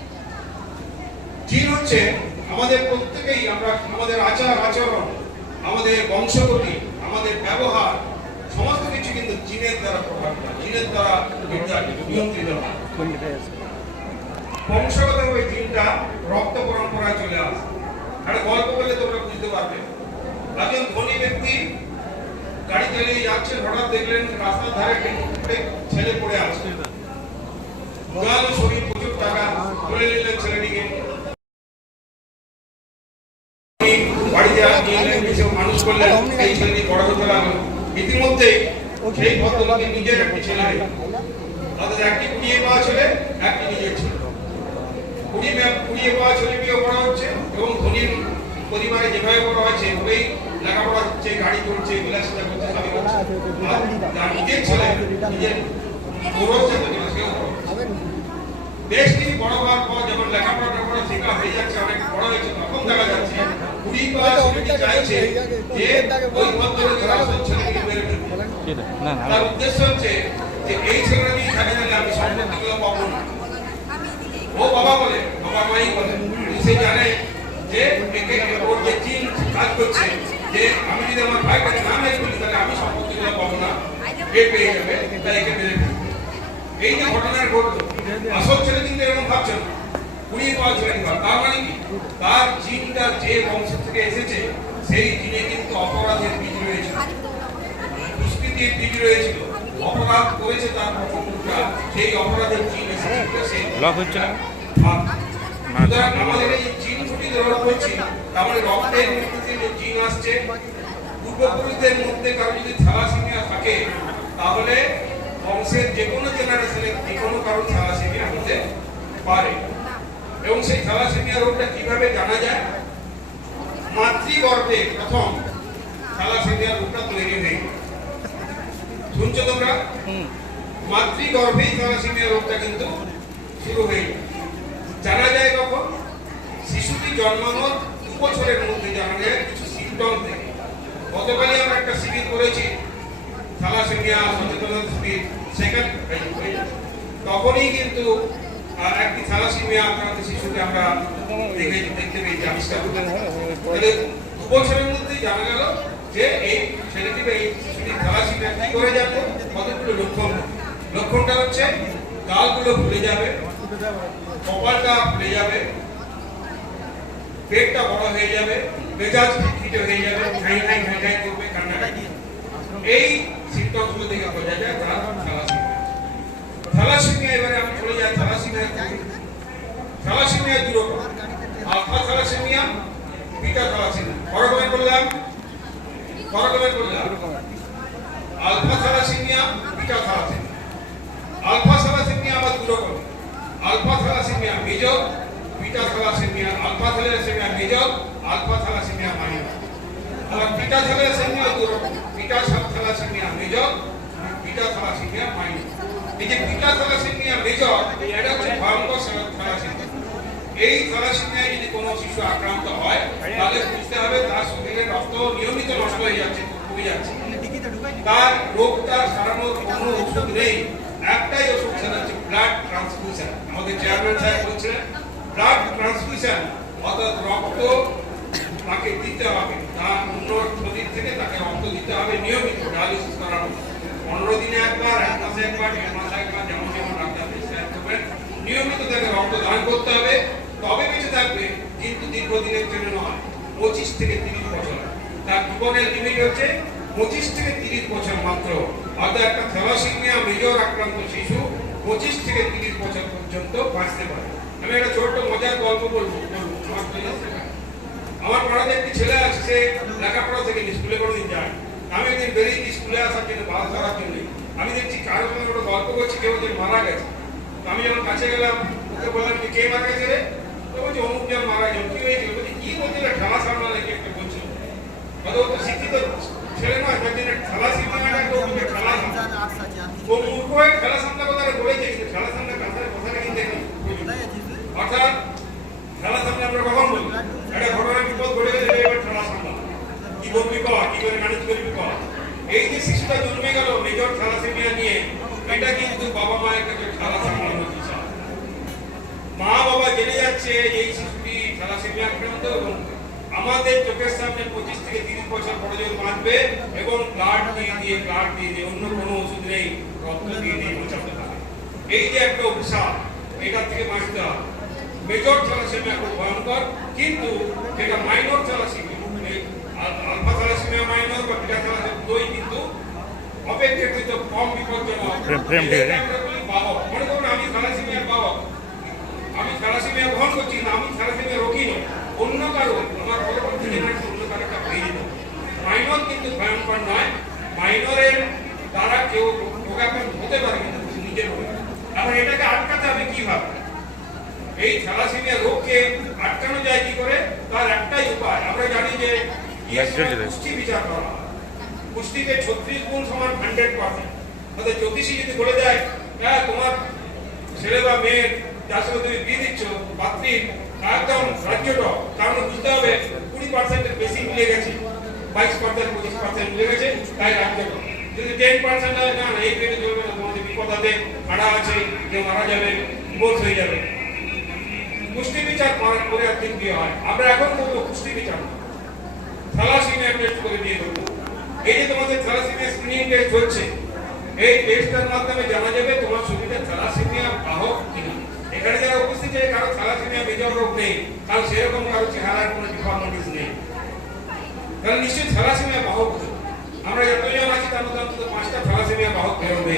জিন হচ্ছে আমাদের প্রত্যেকেই, আমরা আমাদের আচার আচরণ, আমাদের বংশগতি, আমাদের ব্যবহার সমস্ত কিছু কিন্তু জিনের দ্বারা প্রভাবিত, জিনের দ্বারা নিয়ন্ত্রিত হয়। বংশগতভাবে জিনটা রক্ত পরম্পরায় চলে আসে। একটা গল্প বললে তোমরা বুঝতে পারবে। একজন ধনী ব্যক্তি গাড়ি চালিয়ে যাচ্ছেন, হঠাৎ দেখলেন রাস্তার ধারে একটা ছেলে পড়ে আছে, গাল শরীর, প্রচুর টাকা, ধরে নিলেন ছেলেটিকে, বাড়িতে নিয়ে এলেন, কিছু মানুষ করলেন, এই ছেলেটি বড় হতে লাগলো। ইতিমধ্যে সেই ভদ্রলোকের নিজের একটি ছেলে, তাদের একটি কুড়িয়ে পাওয়া ছেলে, একটি নিজের ছেলে। কুড়িয়ে পাওয়া ছেলেটিও বড় হচ্ছে এবং ধনীর পরিবারে যেভাবে বড় হয়েছে ওই লেখাপড়া হচ্ছে, গাড়ি চলছে, বিলাসিতা করছে, সবই করছে। আর নিজের ছেলে নিজের বেশ কিছু বড় হওয়ার পর যখন লেখাপড়া শেখা হয়ে যাচ্ছে, অনেক বড় হয়েছে, তখন দেখা যাচ্ছে কুড়িয়ে পাওয়া ছেলেটি চাইছে যে ওই ভদ্রলোকের আসল ছেলেকে মেরে ফেলবে। তার উদ্দেশ্য হচ্ছে যে এই ছেলেটা যদি থাকে তাহলে আমি সম্পত্তিগুলো পাবো না। ও বাবা বলে, বাবা মাই বলে, সে জানে যে ওর যে জিন কাজ করছে যে আমি যদি আমার ভাইটাকে না মেরে ফেলি তাহলে আমি সম্পত্তিগুলো পাবো না, এ পেয়ে যাবে, তাই একে মেরে ফেলি। এই যে ঘটনার ঘটলো, আসল ছেলে কিন্তু এরকম ভাবছে না, কুড়িয়ে পাওয়া ছেলে ভাব। তার মানে কি, তার জিনটা যে বংশ থেকে এসেছে সেই জিনে কিন্তু অপরাধের বীজ রয়েছে, দুষ্কৃতির বীজ রয়েছিল, অপরাধ করেছে তার পূর্বপুরুষরা, সেই অপরাধের জিন এসেছে। সুতরাং আমাদের এই জিন ছুটি গ্রহণ করছি, তাহলে রক্তের মধ্যে যে জিন আসছে, পূর্বপুরুষদের মধ্যে কারো যদি থ্যালাসেমিয়া থাকে তাহলে বংশের যে কোনো জেনারেশনে যে কোনো কারো থ্যালাসেমিয়া হতে পারে। এবং সেই থ্যালাসেমিয়া রোগটা কিভাবে জানা যায়? মাতৃগর্ভে প্রথম থ্যালাসেমিয়া রোগটা তৈরি হয়ে, শুনছো তোমরা? মাতৃগর্ভেই থ্যালাসেমিয়া রোগটা কিন্তু শুরু হয়ে জানা যায় কখন? শিশুটি জন্মানোর 2 বছরের মধ্যে জানা যায় কিছু সিমটম থেকে। গতকালই আমরা একটা শিবির করেছি, থ্যালাসেমিয়া সচেতনতা শিবির, সেখানে তখনই কিন্তু একটি থ্যালাসেমিয়া আক্রান্ত শিশুকে আমরা দেখতে পেয়েছি, আবিষ্কার করতে। তাহলে 2 বছরের মধ্যেই জানা গেল যে এই ছেলেটি বা এই শিশুটি থ্যালাসেমিয়া কি করে যাবে। কতগুলো লক্ষণ, লক্ষণটা হচ্ছে গালগুলো ফুলে যাবে, কপালটা ফুলে যাবে, পেটটা বড় হয়ে যাবে, মেজাজ খিটখিটে হয়ে যাবে, ঘাই ঘাই ঘাই ঘাই করবে, কান্নাকাটি। এই সিমটমগুলো থেকে বোঝা যায় তার থ্যালাসেমিয়া। থ্যালাসেমিয়া, এবারে আমি চলে যাই থ্যালাসেমিয়া। থ্যালাসেমিয়া 2 রকম, আলফা থ্যালাসেমিয়া, বিটা থ্যালাসেমিয়া। বড় বললাম alpha thalassaemia, beta thalassaemia. Alpha thalassaemia আবার 2 রকম, alpha thalassaemia major, beta thalassaemia, alpha thalassaemia major, alpha thalassaemia minor. আর বিটা থ্যালাসেমিয়া 2 রকম, beta thalassaemia major, beta thalassaemia minor. এই যে বিটা থ্যালাসেমিয়া মেজর, এটা হচ্ছে ভয়ঙ্কর থ্যালাসেমিয়া। এই থ্যালাসেমিয়ায় যদি কোনো শিশু আক্রান্ত হয় তাহলে বুঝতে হবে তার শরীরে রক্ত নিয়মিত নষ্ট হয়ে যাচ্ছে, কমে যাচ্ছে। তার রোগটা সারানোর কোনো ওষুধ নেই, একটাই ওষুধ, সেটা হচ্ছে ব্লাড ট্রান্সফিউশন। আমাদের চেয়ারম্যান সাহেব বলছিলেন ব্লাড ট্রান্সফিউশন, অর্থাৎ রক্ত তাকে দিতে হবে, তার অন্য শরীর থেকে তাকে রক্ত দিতে হবে নিয়মিত, ডায়ালিসিস করানো 15 দিনে একবার, 1 মাসে একবার, 1.5 মাসে একবার, যেমন যেমন ডাক্তার প্রেসক্রাইব করবেন, নিয়মিত তাকে রক্ত দান করতে হবে, তবে বেঁচে থাকবে। কিন্তু দীর্ঘদিনের জন্য নয়, 25 থেকে 30 বছর। তার জীবনের লিমিট হচ্ছে 25 থেকে 30 বছর মাত্র। অর্থাৎ একটা থ্যালাসেমিয়া মেজর আক্রান্ত শিশু 25 থেকে 30 বছর পর্যন্ত বাঁচতে পারে। আমি একটা ছোট্ট মজার গল্প বলবো। আমার পাড়াতে একটি ছেলে আছে, সে লেখাপড়া থেকে স্কুলে কোনোদিন যায়। আমি একদিন বেরিয়ে স্কুলে আসার জন্য, বাস ধরার জন্য, আমি দেখছি কারোর সঙ্গে একটা গল্প করছি, কেউ যে মারা গেছে। আমি যখন কাছে গেলাম, ওকে বললাম যে কে মারা গেছে রে? তো বলছি অমুক জন মারা গেছে। কি হয়েছিল? বলছি কি বলছিল, ঠেলা সামনা লেগে একটা বলছিল। হয়তো ও তো শিক্ষিত ছেলে নয়, তার জন্য থ্যালাসেমিয়াটা ওকে খেলা ও মূর্খ হয়ে খেলা সামলা কথা বলেছে, কিন্তু খেলা সামলা কথাটা কিন্তু দেখুন, অর্থাৎ খেলা সামলা আমরা কখন বলি একটা ঘটনা বিপদ ঘটে গেছে, এবার খেলা সামলা কি করবি কর, কি করে ম্যানেজ করবি কর। এই যে শিশুটা জন্মে গেল মেজর থ্যালাসেমিয়া নিয়ে, এটা কিন্তু বাবা মায়ের কাছে খেলা সামলানোর বিষয়। মা বাবা জেনে যাচ্ছে এই শিশুটি থ্যালাসেমিয়া আক্রান্ত এবং আমাদের চোখের সামনে 25 থেকে 30 বছর পর্যন্ত বাঁচবে এবং ব্লাড দিয়ে অন্য কোনো ওষুধ নেই, রক্ত দিয়ে বাঁচাতে হবে। এই যে একটা অভিশাপ, এটা থেকে বাঁচতে হবে। মেজর থ্যালাসেমিয়া খুব ভয়ঙ্কর, কিন্তু যেটা minor thalassaemia, alpha thalassaemia minor বা বিটা থ্যালাসেমিয়া দুটোই কিন্তু অপেক্ষাকৃত কম বিপজ্জনক। বাহক মনে করুন আমি থ্যালাসেমিয়ার বাহক, আমি থ্যালাসেমিয়া বহন করছি না, আমি থ্যালাসেমিয়া রোগী নই, অন্য কারো আমার পরবর্তী জেনারেশন অন্য কারো একটা হয়ে যেত। মাইনর কিন্তু ভয়ঙ্কর নয়, মাইনরের দ্বারা কেউ রোগাক্রান্ত হতে পারে কিন্তু নিজের রোগ। এখন এটাকে আটকাতে হবে কিভাবে? এই থ্যালাসেমিয়া রোগকে আটকানো যায় কি করে? তার একটাই উপায়, আমরা জানি যে পুষ্টি বিচার করা হয়। পুষ্টিতে 36 গুণ সমান 100%। অর্থাৎ জ্যোতিষী যদি বলে দেয় হ্যাঁ তোমার ছেলে বা মেয়ের যার সঙ্গে তুমি বিয়ে দিচ্ছ পাত্রীর একদম রাজ্যটক, কারণ বুঝতে হবে 20% বেশি মিলে গেছে, 22% 25% মিলে গেছে, তাই রাজ্যটক। যদি 10% হয় না এই পেটে চলবে না, তোমাদের বিপদ আছে, ভাড়া আছে, কেউ মারা যাবে, ডিভোর্স হয়ে যাবে। পুষ্টি বিচার করে একদিন বিয়ে হয়। আমরা এখন বলবো পুষ্টি বিচার থ্যালাসেমিয়া টেস্ট করে দিয়ে দেবো। এই যে তোমাদের থ্যালাসেমিয়া স্ক্রিনিং টেস্ট হচ্ছে, এই টেস্টের মাধ্যমে জানা যাবে তোমার শরীরে থ্যালাসেমিয়া বাহক কিনা। এখানে যারা উপস্থিত আছে কারো থ্যালাসেমিয়া মেজর রোগ নেই, কারণ সেরকম কারো চেহারার কোনো ডিফর্মিটিস নেই, কারণ নিশ্চয়ই থ্যালাসেমিয়া বাহক। আমরা যতজন আছি তার মধ্যে অন্তত 5টা থ্যালাসেমিয়া বাহক বেরোবে।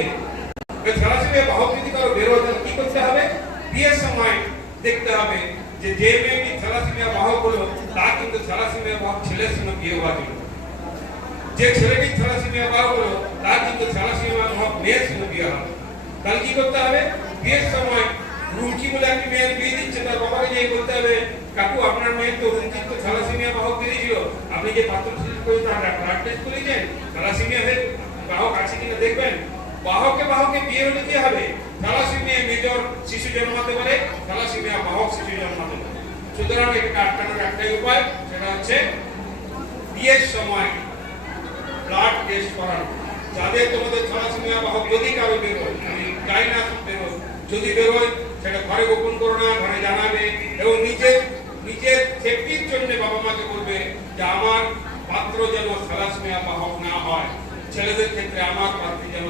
থ্যালাসেমিয়া বাহক যদি কারো বেরোয় তাহলে কি করতে হবে? বিয়ের সময় দেখতে হবে যে যে মেয়েটি থ্যালাসেমিয়া বাহক হলো তার কিন্তু থ্যালাসেমিয়া বাহক ছেলের সঙ্গে বিয়ে হওয়া যাবে। যে ছেলেটি থ্যালাসেমিয়া বাহক হলো তার কিন্তু থ্যালাসেমিয়া বাহক মেয়ের সঙ্গে বিয়ে হবে। তাহলে কি করতে হবে? বিয়ের সময় রুচি বলে একটি মেয়ের বিয়ে দিচ্ছে, তার বাবাকে যেয়ে বলতে হবে কাকু আপনার মেয়ের তো রুচি তো থ্যালাসেমিয়া বাহক বেরিয়েছিল, আপনি যে পাত্র সিলেক্ট করে তার ব্লাড টেস্ট করেছেন, থ্যালাসেমিয়া বাহক আছে কিনা দেখবেন। বাহকে বিয়ে হলে কি হবে? থ্যালাসেমিয়া মেজর শিশু জন্মাতে পারে, থ্যালাসেমিয়া বাহক শিশু জন্মাতে পারে। সুতরাং এটা আটকানোর একটাই উপায়, সেটা হচ্ছে বিয়ের সময় ব্লাড টেস্ট করানো। যাদের তোমাদের থ্যালাসেমিয়া বাহক যদি কারো বেরোয়, আমি চাই না বেরোয়, যদি বেরোয় সেটা ঘরে গোপন করো না, ঘরে জানাবে এবং নিজের সেফটির জন্য বাবা মাকে বলবে যে আমার পাত্র যেন থ্যালাসেমিয়া বাহক না হয়, ছেলেদের ক্ষেত্রে আমার পাত্রী যেন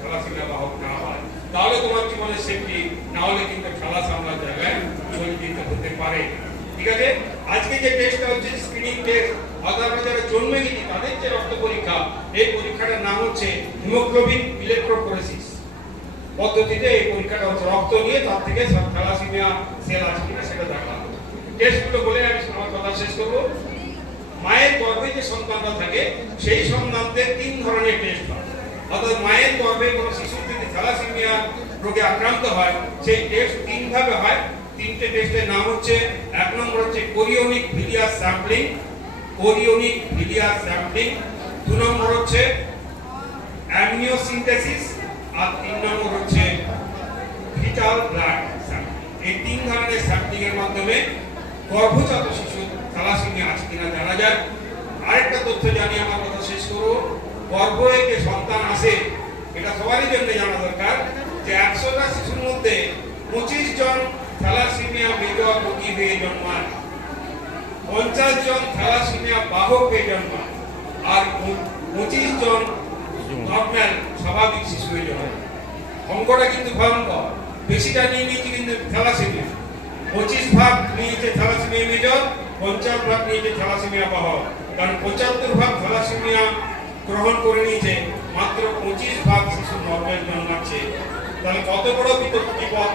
থ্যালাসেমিয়া বাহক না হয়। তাহলে তোমার জীবনের সেফটি, না হলে কিন্তু খেলা সামলার জায়গায় চলে যেতে হতে পারে। ঠিক আছে, আজকে যে টেস্টটা হচ্ছে স্ক্রিনিং টেস্ট, অর্থাৎ যারা জন্মে গেছি তাদের যে রক্ত পরীক্ষা, এই পরীক্ষাটার নাম হচ্ছে হিমোগ্লোবিন ইলেকট্রোফোরেসিস পদ্ধতিতে। এই পরীক্ষাটা হচ্ছে রক্ত নিয়ে তার থেকে থ্যালাসেমিয়া সেল আছে কিনা সেটা দেখা। টেস্টগুলো বলে আমি আমার কথা শেষ করব। মায়ের গর্ভে যে সন্তানরা থাকে সেই সন্তানদের 3 ধরনের টেস্ট হয়। অর্থাৎ মায়ের গর্ভে কোনো শিশু যদি থ্যালাসেমিয়া রোগে আক্রান্ত হয় সেই টেস্ট 3 ভাবে হয়। 3টে টেস্টের নাম হচ্ছে, 1 নম্বর হচ্ছে কোরিওনিক ভিলিয়াস স্যাম্পলিং, 2 নম্বর হচ্ছে অ্যামনিওসিনথেসিস, আর 3 নম্বর হচ্ছে ফিটাল ব্লাড স্যাম্পলিং। এই 3 ধরনের স্যাম্পলিং এর মাধ্যমে গর্ভজাত শিশু থ্যালাসেমিয়া আছে কিনা জানা যায়। আরেকটা তথ্য জানিয়ে আমার কথা শেষ করব। গর্ভে যে সন্তান আসে এটা সবারই জন্য জানা দরকার যে 100টা শিশুর মধ্যে 25 জন থ্যালাসেমিয়া মেজর রোগী হয়ে জন্মায়, 50 জন থ্যালাসেমিয়া বাহক হয়ে জন্মায়, আর 25 জন নর্মাল স্বাভাবিক শিশু হয়ে জন্মায়। অঙ্কটা কিন্তু ভয়ঙ্কর, বেশিটা নিয়ে নিয়েছে কিন্তু থ্যালাসেমিয়া। 25 ভাগ নিয়েছে থ্যালাসেমিয়া মেজর, 50 ভাগ নিয়েছে থ্যালাসেমিয়া বাহক। কারণ 75 ভাগ থ্যালাসেমিয়া গ্রহণ করে নিয়েছে, মাত্র 25 ভাগ শিশু নর্মাল জন্মাচ্ছে। তাহলে কত বড় বিপদ,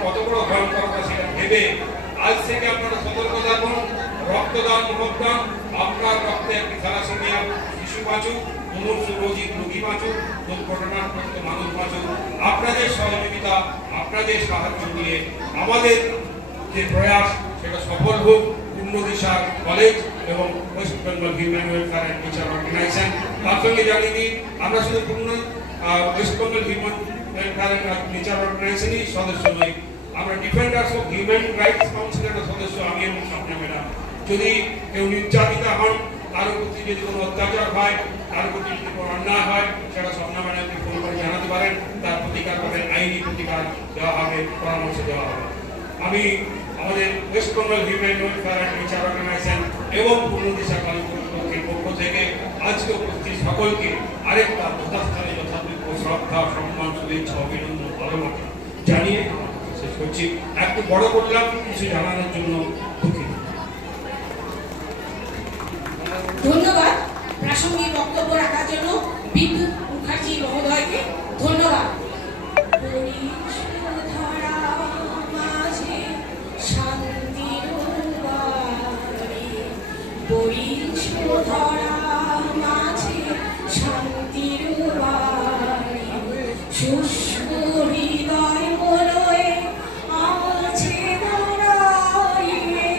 কত বড় ভয়ঙ্করতা সেটা ভেবে আজ থেকে আপনারা সতর্ক থাকুন। রক্তদান মহোদ্যম, আপনার রক্তে একটি থ্যালাসেমিয়া শিশু বাঁচুক, মুমূর্ষু রোগী বাঁচুক, দুর্ঘটনাগ্রস্ত মানুষ বাঁচুক। আপনাদের সহযোগিতা, আপনাদের সাহায্য নিয়ে আমাদের যে প্রয়াস সেটা সফল হোক। পূর্ণ দিশা কলেজ এবং West Bengal human welfare and teacher organisation. তার সঙ্গে জানিয়ে দিই আমরা শুধু Purna West Bengal human welfare and teacher অর্গানাইজেশনই সদস্য নই, আমরা ডিফেন্ডার্স অফ হিউম্যান রাইটস কাউন্সিলের সদস্য আমি এবং স্বপ্না ম্যাডাম। যদি কেউ নির্যাতিতা হন, তার প্রতি যদি কোনো অত্যাচার হয়, তার প্রতি যদি কোনো অন্যায় হয়, সেটা স্বপ্না ম্যাডামকে ফোন করে জানাতে পারেন, তার প্রতিকার পাবেন, আইনি প্রতিকার দেওয়া হবে, পরামর্শ দেওয়া হবে। আমি আমাদের West Bengal human welfare and teacher organisation এবং পূর্ণদিশা কালীপুর কর্তৃপক্ষের পক্ষ থেকে আজকে উপস্থিত সকলকে আরেকটা যথাস্থানে যথাযোগ্য শ্রদ্ধা, সম্মান, শুভেচ্ছা, অভিনন্দন, ভালোবাসা জানিয়ে শেষ করছি। একটু বড় করলাম, কিছু জানানোর জন্য দুঃখিত। ধন্যবাদ প্রাসঙ্গিক বক্তব্য রাখার জন্য বিদ্যুৎ মুখার্জি মহোদয়কে ধন্যবাদ। শুষ্ক হৃদয় বলয়ে আছে দাঁড়াইয়ে,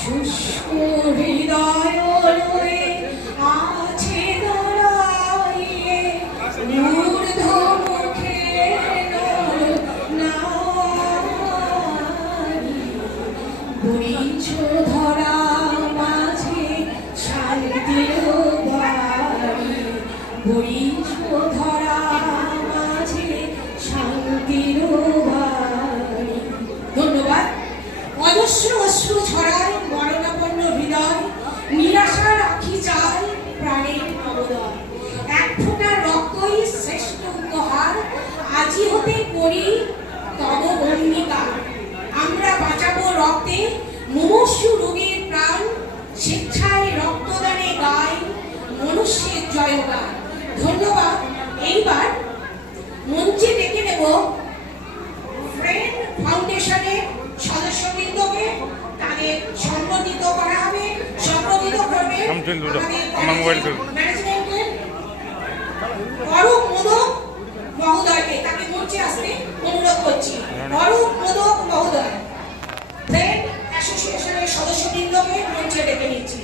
শুষ্ক হৃদয় বলয়ে আছে দাঁড়াইয়ে, ঊর্ধ্ব মুখে নারী, বরিছ ধরা মাঝে শান্তির বাড়ি, বরিছ ধরা মাঝে শান্তির বাড়ি। ধন্যবাদ। অজস্র অশ্রু ছড়ায় মরণাপন্ন হৃদয়, নিরাশার আখি চায় প্রাণের নবোদয়। এক ফোঁটা রক্তই শ্রেষ্ঠ উপহার, আজি হতে করি তব অঙ্গীকার। আমরা বাঁচাবো রক্তে মুমূর্ষু রোগীর প্রাণ, স্বেচ্ছায় রক্তদানে গায় মনুষ্যের জয়গান। ধন্যবাদ। এইবার মঞ্চে ডেকে নেব ফ্রেন্ড ফাউন্ডেশনের সদস্যবৃন্দকে, তাদের সম্বোধিত করা হবে। সম্বোধিত করবে ম্যানেজমেন্টের অরূপ মোদক মহোদয়কে, তাকে মঞ্চে আসতে অনুরোধ করছি। অরূপ মোদক মহোদয় ফ্রেন্ড অ্যাসোসিয়েশনের সদস্যবৃন্দকে মঞ্চে ডেকে নিচ্ছি।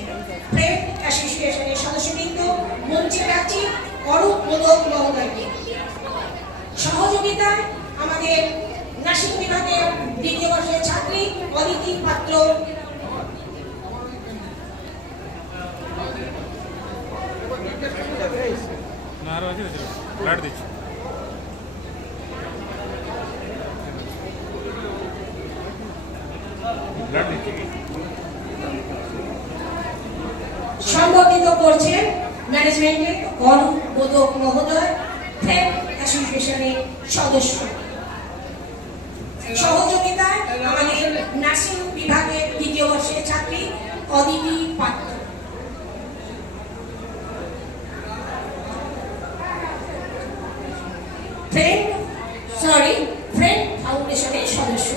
ফ্রেন্ড অ্যাসোসিয়েশনের সদস্যবৃন্দ মঞ্চে ডাকছি অরূপ মোদক মহোদয়কে। সহযোগিতায় আমাদের নার্সিং বিভাগের দ্বিতীয় বর্ষের ছাত্রী অদিতি পাত্র, সম্বোধিত করছেন ম্যানেজমেন্টের অরূপ মোদক মহোদয়, ফ্রেন্ড অ্যাসোসিয়েশনের সদস্য। সহযোগিতায় আমাদের নার্সিং বিভাগের দ্বিতীয় বর্ষের ছাত্রী অদিতি পাত্র। ফ্রেন্ড ফাউন্ডেশনের সদস্য।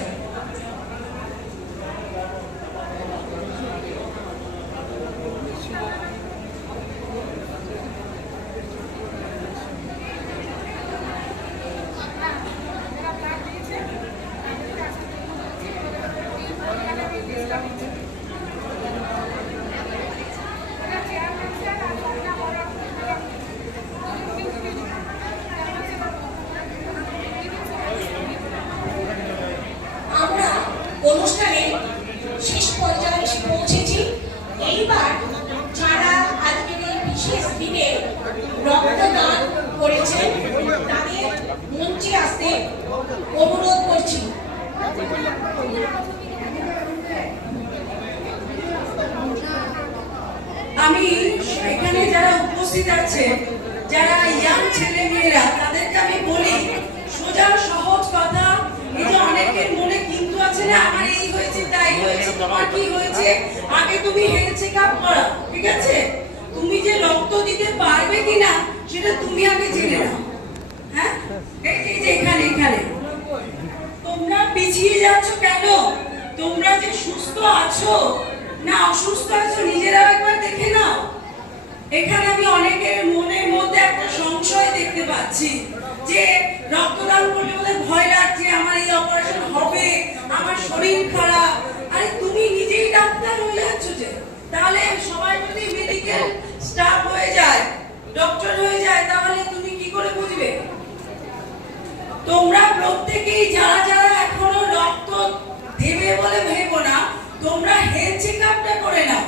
অনুষ্ঠানে শেষ পর্যায়ে এসে পৌঁছেছি। এইবার যারা আজকের এই বিশেষ দিনে রক্তদান করেছেন তাদের মঞ্চে আসতে অনুরোধ করছি। আমি এখানে যারা উপস্থিত আছে, যারা ইয়াং ছেলে মেয়েরা, তাদেরকে আমি বলি সোজা সহজ কথা। এই যে অনেকের মনে কিন্তু আছে না, আমার এই হয়েছে তাই হয়েছে, তোমার কি হয়েছে, আগে তুমি হেলথ চেকআপ করো, ঠিক আছে? তুমি যে রক্ত দিতে পারবে কিনা সেটা তুমি আগে জেনে নাও। হ্যাঁ, এই যে এখানে এখানে তোমরা পিছিয়ে যাচ্ছ কেন? তোমরা যে সুস্থ আছো না অসুস্থ আছো নিজেরা একবার দেখে নাও। এখানে আমি অনেকের মনের মধ্যে একটা সংশয় দেখতে পাচ্ছি যে রক্তদান করলে ওদের ভয় লাগছে, আমার এই অপারেশন হবে, আমার শরীর খারাপ। আরে তুমি নিজেই ডাক্তার হয়ে যাচ্ছ যে, তা তাহলে সবাই যদি মেডিকেল স্টাফ হয়ে যায়, ডক্টর হয়ে যায়, তাহলে তুমি কি করে বুঝবে? তোমরা প্রত্যেকেই যারা যারা এখনো রক্ত দেবে বলে ভেবো না, তোমরা হেলথ চেকআপটা করে নাও।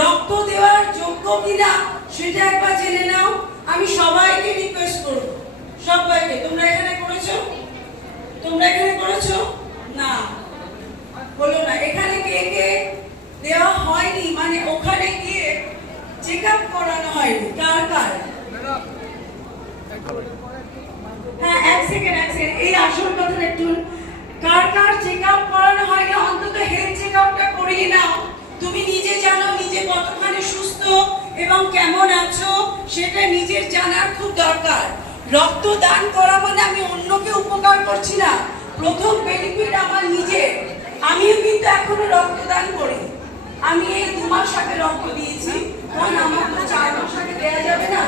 রক্ত দেওয়ার যোগ্য কিনা সেটা একবার জেনে নাও। আমি সবাইকে রিকোয়েস্ট করব, সবাইকে। তোমরা এখানে করেছো? তোমরা এখানে করেছো না? বলো না এখানে কে কে দেওয়া হয়নি, মানে ওখানে গিয়ে চেকআপ করানো হয়নি? কার কার? হ্যাঁ, এক সেকেন্ড এই আসল কথা একটু, কার কার চেকআপ করানো হয়নি? অন্তত হেলথ চেকআপটা করিয়ে নাও। তুমি নিজে জানো নিজে কতখানি সুস্থ এবং কেমন আছো, সেটা নিজের জানার খুব দরকার। রক্ত দান করা মানে আমি অন্যকে উপকার করছি না, প্রথম বেনিফিট আমার নিজের। আমিও কিন্তু এখনো রক্তদান করি। আমি এই 2 মাস আগে রক্ত দিয়েছি, কারণ আমার তো 4 মাস আগে দেওয়া যাবে না,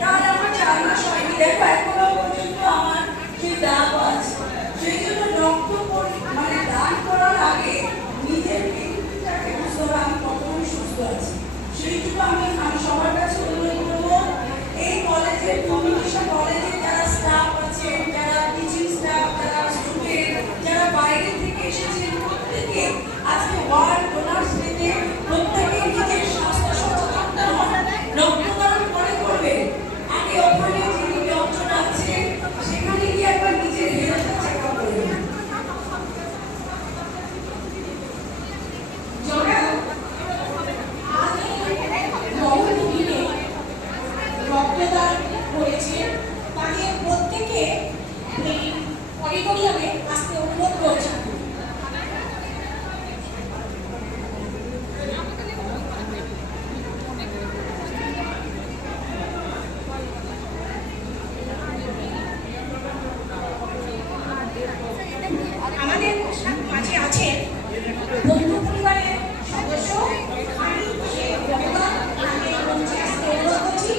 তাহলে আমার 4 মাস হয়নি। দেখো এখনো পর্যন্ত আমার সেই দাগ আছে। সেই জন্য রক্ত মানে দান করার আগে নিজের বেনিফিটটাকে বুঝতে হবে, আমি কতখানি সুস্থ আছি। সেই জন্য আমি সবার কাছে অনুরোধ করবো, এই কলেজের কমিউনিকেশন কলেজের যারা স্টাফ আছেন, যারা টিচিং স্টাফ, যারা স্টুডেন্ট, যারা বাইরে থেকে এসেছেন, প্রত্যেকে আজকে ওয়ার্ল্ড ডোনার্স ডেতে প্রত্যেকে নিজের স্বাস্থ্য সচেতনতা হন, রক্তদান করে করবে। আগে ওখানে যিনি ডক্টর আছেন সেখানে গিয়ে একবার নিজের হেলথ চেক আপ করবেন। রক্তদান করেছে তাদের প্রত্যেকে এই অডিটোরিয়ামে আসতে অনুরোধ করছি। আমাদের মাঝে আছেন বন্ধু পরিবারের সদস্য, আমি সেই রক্তদান মঞ্চে আসতে অনুরোধ করছি।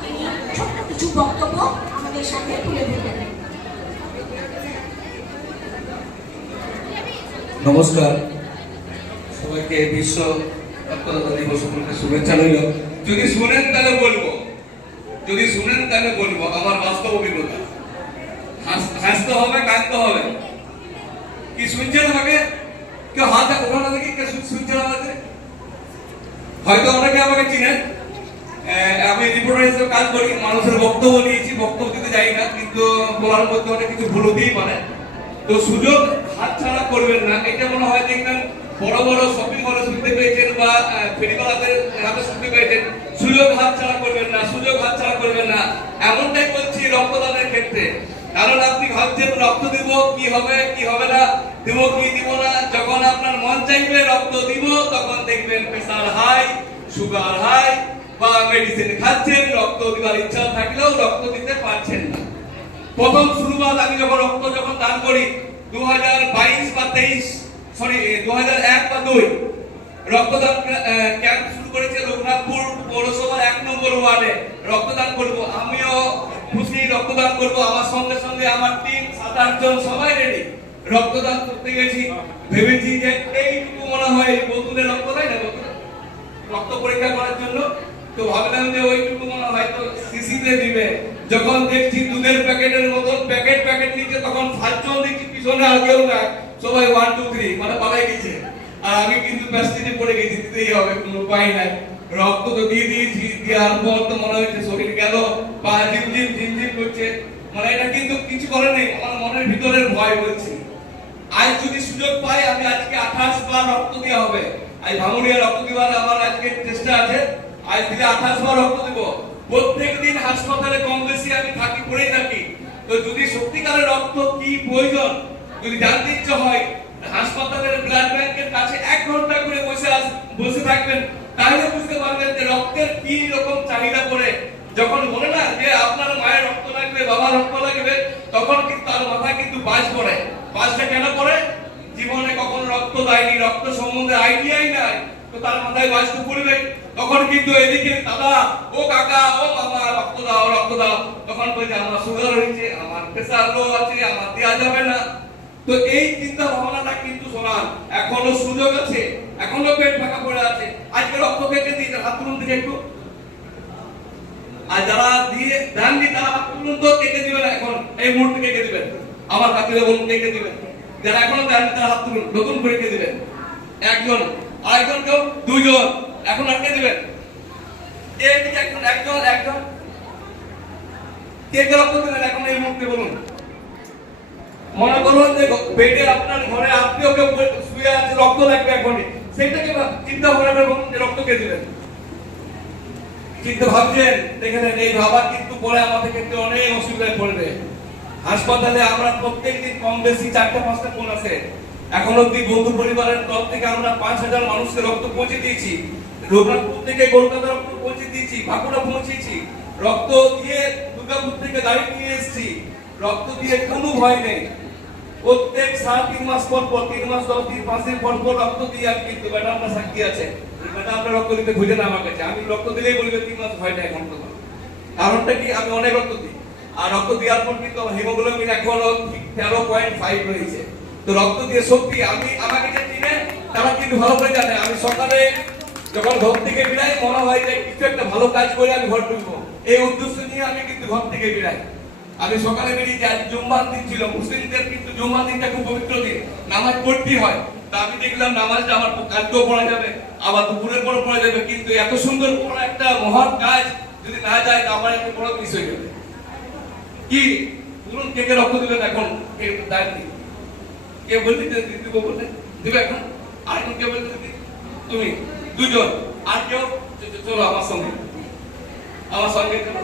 তিনি ছোট্ট কিছু বক্তব্য আমাদের সামনে তুলে ধরবেন। নমস্কার, সবাইকে বিশ্ব রক্তদাতা দিবস উপলক্ষে শুভেচ্ছা রইল। যদি শুনেন তাহলে বলবো, যদি শুনেন তাহলে বলবো আমার বাস্তব অভিজ্ঞতা। হাসতে হবে, কাঁদতে হবে। কি শুনছেন আমাকে? কেউ হাত ওখানে দেখি কে শুনছেন আমাকে? হয়তো অনেকে আমাকে চিনেন। আমি রিপোর্টার হিসেবে কাজ করি, মানুষের বক্তব্য নিয়েছি, বক্তব্য দিতে যাই না, কিন্তু বলার মধ্যে অনেক কিছু ভুল হতেই পারে। তো সুযোগ হাতছাড়া করবেন না। এটা মনে হয় দেখবেন বড় বড় শপিং মলে শুনতে পেয়েছেন বা ফেরিওয়ালাদের হাতে শুনতে পেয়েছেন, সুযোগ হাতছাড়া করবেন না, সুযোগ হাতছাড়া করবেন না। এমনটাই বলছি রক্তদানের ক্ষেত্রে। কারণ আপনি ভাবছেন রক্ত দিব, কি হবে কি হবে না, দিব কি দিব না। যখন আপনার মন চাইবে রক্ত দিব, তখন দেখবেন প্রেসার হাই, সুগার হাই, বা মেডিসিন খাচ্ছেন, রক্ত দিবার ইচ্ছা থাকলেও রক্ত দিতে পারছেন না। প্রথম শুরুবাত আমি রক্ত যখন দান করি 2022 বা 2001 বা 2 রক্তদান ক্যাম্প শুরু করেছে রঘুনাথপুর পৌরসভার 1 নম্বর ওয়ার্ডে। রক্তদান করব, আমিও খুশি রক্তদান করব। আমার সঙ্গে সঙ্গে আমার টিম 7-8 জন সবাই রেডি। রক্তদান করতে গেছি, ভেবেছি যে এইটুকু মনে হয় বোতলের রক্ত দেয় না, রক্ত পরীক্ষা করার জন্য। তো ভাবলাম যে ওইটুকু মনে হয় তো সিসিতে দিবে। যখন দেখছি দুধের প্যাকেটের মতন প্যাকেট নিচে, তখন 7 জন দেখছি পিছনে আর কেউ না, সবাই 1 2 3 মানে পালাই গেছে। আর আমি কিন্তু প্যাস্টিজে পড়ে গেছি, দিতেই হবে, কোনো উপায় নাই। রক্ত তো দিয়ে দিয়েছি, দেওয়ার পর তো মনে হচ্ছে শরীর গেল, পা ঝিমঝিম করছে, মানে এটা কিন্তু কিছু করে নেই, আমার মনের ভিতরের ভয় বলছে। আজ যদি সুযোগ পাই, আমি আজকে 28 বার রক্ত দেওয়া হবে। আজ ভাঙুড়িয়া রক্ত দেওয়ার আমার আজকে চেষ্টা আছে। আজ দিলে 28 বার রক্ত দেব। প্রত্যেকদিন হাসপাতালে কম বেশি আমি পড়েই থাকি। তো যদি সত্যিকারের রক্ত কি প্রয়োজন যদি জানতে ইচ্ছে হয়, হাসপাতালের ব্লাড ব্যাংকের কাছে 1 ঘন্টা করে বসে থাকবেন, তাহলে বুঝতে পারবেন যে রক্তের কি রকম চাহিদা পড়ে। যখন বলে না যে আপনার মায়ের রক্ত লাগবে, বাবার রক্ত লাগবে, তখন কিন্তু তার মাথায় কিন্তু বাজ পড়ে। বাজটা কেন পড়ে? জীবনে কখনো রক্ত দেয়নি, রক্ত সম্বন্ধে আইডিয়াই নাই, তো তার মাথায় বাজ তো পড়বেই। তখন কিন্তু এদিকে দাদা, ও কাকা, ও মামা, রক্ত দাও। তখন বলছে আমার সুগার হয়েছে, আমার প্রেসার লো আছে, আমার দেওয়া যাবে না। তো এই চিন্তা ভাবনাটা কিন্তু সমান, এখনো সুযোগ আছে। এখনো পেট ফাঁকা পড়ে আছে। আজকে রক্ত কেটে দিয়ে হাত তুলুন দিকে একটু। আর যারা দিয়ে দেননি তারা হাত তুলুন তো, কেটে দিবেন এখন, এই মুহূর্তে কেটে দিবেন। আমার কাছে বলুন কেটে দিবেন। যারা এখনো দেননি তারা হাত তুলুন, নতুন করে কেটে দিবেন। একজন, আরেকজন, কেউ, দুইজন, এখন আটকে দিবেন। এইদিকে একজন, একজন কে কে রক্ত দিবেন এখন এই মুহূর্তে বলুন। মনে করুন যে বেডে আপনার ঘরে আত্মীয় কেউ শুয়ে আছে, রক্ত লাগবে এখনই, সেটাকে চিন্তা করে বলুন যে রক্ত কে দিবেন। কিন্তু ভাবছেন, দেখে নেন, এই ভাবা কিন্তু পরে আমাদের ক্ষেত্রে অনেক অসুবিধায় পড়বে। হাসপাতালে আমরা প্রত্যেকদিন কম বেশি 4-5টা ফোন আছে। এখন অব্দি বন্ধু পরিবারের তরফ থেকে আমরা 5,000 মানুষকে রক্ত পৌঁছে দিয়েছি। রঘুনাথপুর থেকে কলকাতা রক্ত পৌঁছে দিয়েছি, বাঁকুড়া পৌঁছেছি, রক্ত দিয়ে দুর্গাপুর থেকে গাড়ি নিয়ে এসেছি, রক্ত দিয়ে কোনো ভয় নেই। প্রত্যেক 3.5 মাস পর 3 মাস 10 দিন 5 দিন পর রক্ত দিয়ে আমি কিন্তু ম্যাডামরা সাক্ষী আছে। ম্যাডামরা রক্ত দিতে খুঁজে না আমার কাছে, আমি রক্ত দিলেই বলবে 3 মাস ভয় নেই এখন তো। কারণটা কি, আমি অনেক রক্ত দিই, আর রক্ত দেওয়ার পর কিন্তু হিমোগ্লোবিন এখনো 13.5 রয়েছে। তো রক্ত দিয়ে সত্যি আমাকে যে চিনে তারা কিন্তু ভালো করে জানে, আমি সকালে যখন ঘর থেকে বেরাই মনে হয় যে কিছু একটা ভালো কাজ করে আমি ঘর ঢুকবো, এই উদ্দেশ্য নিয়ে আমি কিন্তু ঘর থেকে বেরাই। আমি সকালে বেরিয়ে যাই, জুম্মার দিন ছিল, মুসলিমদের কিন্তু জুম্মার দিনটা খুব পবিত্র দিন, নামাজ পড়তেই হয়। তা আমি দেখলাম নামাজটা আমার কালকেও পড়া যাবে, আবার দুপুরের পর পড়া যাবে, কিন্তু এত সুন্দর বড় একটা মহান কাজ যদি না যায় তা আমার একটা বড় মিস হয়ে যাবে। কি বলুন, কে কে রক্ত দিবেন এখন? কে বলতে দিব বলে দিবে এখন? আরেকজন কে বলতে তুমি, দুজন, আর কেউ? চলো আমার সঙ্গে চলো।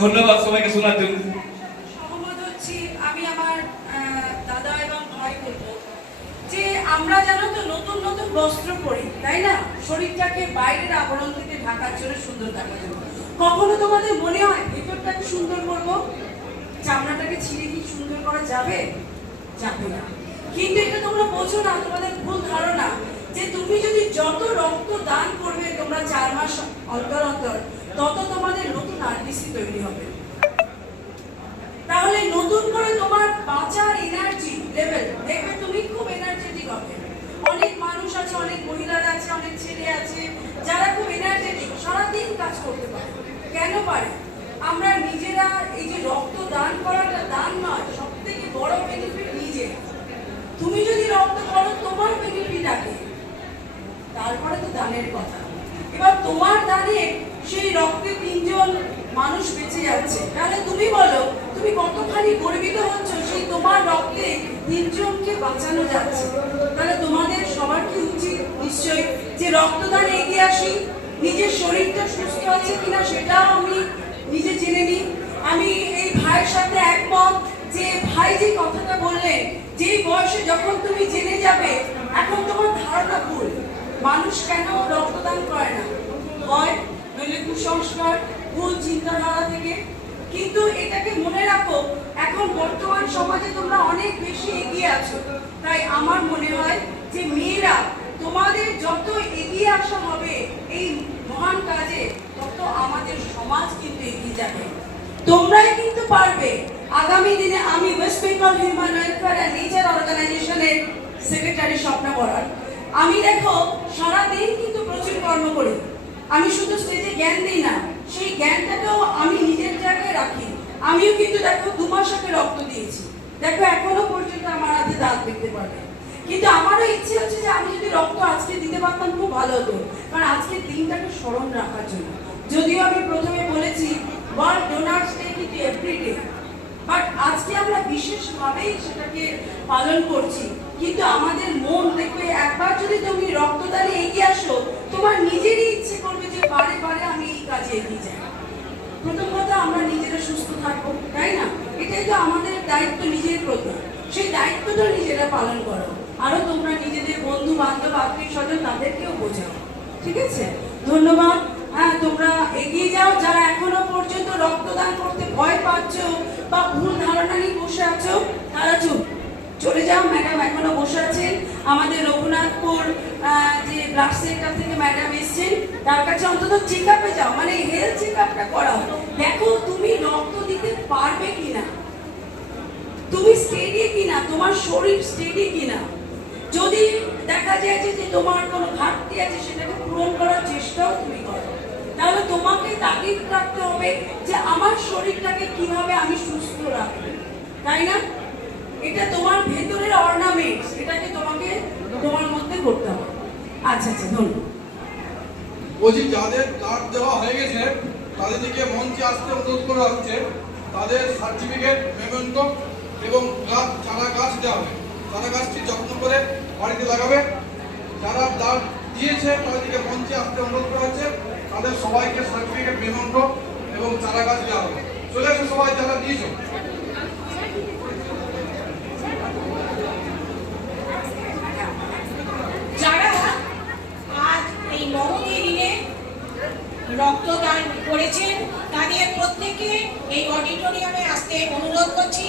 ধন্যবাদ সবাইকে শোনার জন্য। সহমত হচ্ছি আমি আমার দাদা এবং ভাই বলবো যে আমরা জানো তো নতুন নতুন বস্ত্র পরি, তাই না? শরীরটাকে বাইরের আবরণ থেকে ঢাকার জন্য, সুন্দর দেখার জন্য। কখনো তোমাদের মনে হয় ভেতরটাকে সুন্দর করবো, চামড়াটাকে ছিঁড়ে কি সুন্দর করা যাবে? যাবে না। কিন্তু এটা তোমরা বোঝো না, তোমাদের ভুল ধারণা যে তুমি যদি যত রক্ত দান করবে তোমরা 4 মাস অন্তর অন্তর, তত তোমাদের নতুন আরবিসি তৈরি হবে। তাহলে নতুন করে তোমার বাঁচার এনার্জি লেভেল দেখবে, তুমি খুব এনার্জেটিক হবে। অনেক মানুষ আছে, অনেক মহিলারা আছে, অনেক ছেলে আছে যারা খুব এনার্জেটিক, সারাদিন কাজ করতে পারে। কেন পারে? আমরা নিজেরা এই যে রক্ত দান করাটা দান নয়, সব থেকে বড় বেনিফিট নিজে। তুমি যদি রক্ত করো তোমার বেনিফিট আগে, তারপরে তো দানের কথা। এবার তোমার দানে সেই রক্তে 3 জন মানুষ বেঁচে যাচ্ছে, তাহলে তুমি বলো তুমি কতখানি গর্বিত হচ্ছ সেই তোমার রক্তে 3 জনকে বাঁচানো যাচ্ছে। তাহলে তোমাদের সবার কি উচিত নিশ্চয়ই যে রক্তদানে এগিয়ে আসি, নিজের শরীরটা সুস্থ আছে কিনা সেটাও আমি নিজে জেনে নিই। আমি এই ভাইয়ের সাথে একমত যে ভাই যে কথাটা বললেন, যেই বয়সে যখন তুমি জেনে যাবে, এখন তোমার ধারণা ভুল, মানুষ কেন রক্তদান করে না, হয় নইলে কুসংস্কার, ভুল চিন্তাধারা থেকে। কিন্তু এটাকে মনে রাখো, এখন বর্তমান সমাজে তোমরা অনেক বেশি এগিয়ে আছো। তাই আমার মনে হয় যে মেয়েরা তোমাদের যত এগিয়ে আসা হবে এই মহান কাজে, তত আমাদের সমাজ কিন্তু এগিয়ে যাবে। তোমরাই কিন্তু পারবে। আগামী দিনে আমি West Bengal human welfare and nature অর্গানাইজেশনের সেক্রেটারি স্বপ্ন করার। আমি দেখো সারাদিন কিন্তু প্রচুর কর্ম করি। আমি শুধু স্টেজে জ্ঞান দিই না, সেই জ্ঞানটাকেও আমি নিজের জায়গায় রাখি। আমিও কিন্তু দেখো 2 মাস আগে রক্ত দিয়েছি, দেখো এখনো পর্যন্ত আমার হাতে দাগ দেখতে পাবে। কিন্তু আমারও ইচ্ছে হচ্ছে যে আমি যদি রক্ত আজকে দিতে পারতাম খুব ভালো হতো, কারণ আজকের দিনটাকে স্মরণ রাখার জন্য। যদিও আমি প্রথমে বলেছি ওয়ার্ল্ড ডোনার্স ডে কিন্তু এভরিডে, বাট আজকে আমরা বিশেষভাবেই সেটাকে পালন করছি। কিন্তু আমাদের মন দেখবে, একবার যদি তুমি রক্তদানে এগিয়ে আসো, তোমার নিজেরই ইচ্ছে করবে যে বারে বারে আমি এই কাজে এগিয়ে যাই। প্রথম কথা, আমরা নিজেরা সুস্থ থাকবো, তাই না? এটাই তো আমাদের দায়িত্ব নিজের প্রতি। সেই দায়িত্বটা নিজেরা পালন করো। আরো তোমরা নিজেদের বন্ধু বান্ধব আত্মীয় স্বজন তাদেরকেও বোঝাও, ঠিক আছে? ধন্যবাদ। হ্যাঁ, তোমরা এগিয়ে যাও। যারা এখনো পর্যন্ত রক্তদান করতে ভয় পাচ্ছ বা ভুল ধারণা নিয়ে বসে আছো, তারা চলে যাও। ম্যাডাম এখনো বসে আছেন। আমাদের রঘুনাথপুর যে ব্লাড সেন্টার থেকে ম্যাডাম এসছেন, তার কাছে অন্তত চেক আপে যাও, মানে হেলথ চেক আপটা করাও। দেখো তুমি রক্ত দিতে পারবে কিনা, তুমি স্টেডি কিনা, তোমার শরীর স্টেডি কিনা। যদি দেখা যায় যে তোমার কোনো ঘাটতি আছে সেটাকে পূরণ করার চেষ্টাও তুমি করো, তাহলে তোমাকে তাগিদ রাখতে হবে যে আমার শরীরটাকে কিভাবে আমি সুস্থ রাখবো, তাই না? এটা তোমার ভেতরের অর্নামেন্টস, এটাকে তোমাকে তোমার মধ্যে করতে হবে। আচ্ছা আচ্ছা, ধন্যবাদ। বলছি যাদের কার্ড দেওয়া হয়ে গেছে তাদেরকে মঞ্চে আসতে অনুরোধ করা হচ্ছে। তাদের সার্টিফিকেট, মেমেন্টো এবং চারা গাছ দেওয়া হবে। চারা গাছটি যত্ন করে বাড়িতে লাগাবে। যারা দাঁড় দিয়েছে তাদেরকে মঞ্চে আসতে অনুরোধ করা হচ্ছে। তাদের সবাইকে সার্টিফিকেট, মেমেন্টো এবং চারা গাছ দেওয়া হবে। চলে আসো সবাই যারা দিয়েছো। যারা আজ এই মহতী দিনে রক্তদান করেছেন তাদের প্রত্যেকে এই অডিটোরিয়ামে আসতে অনুরোধ করছি।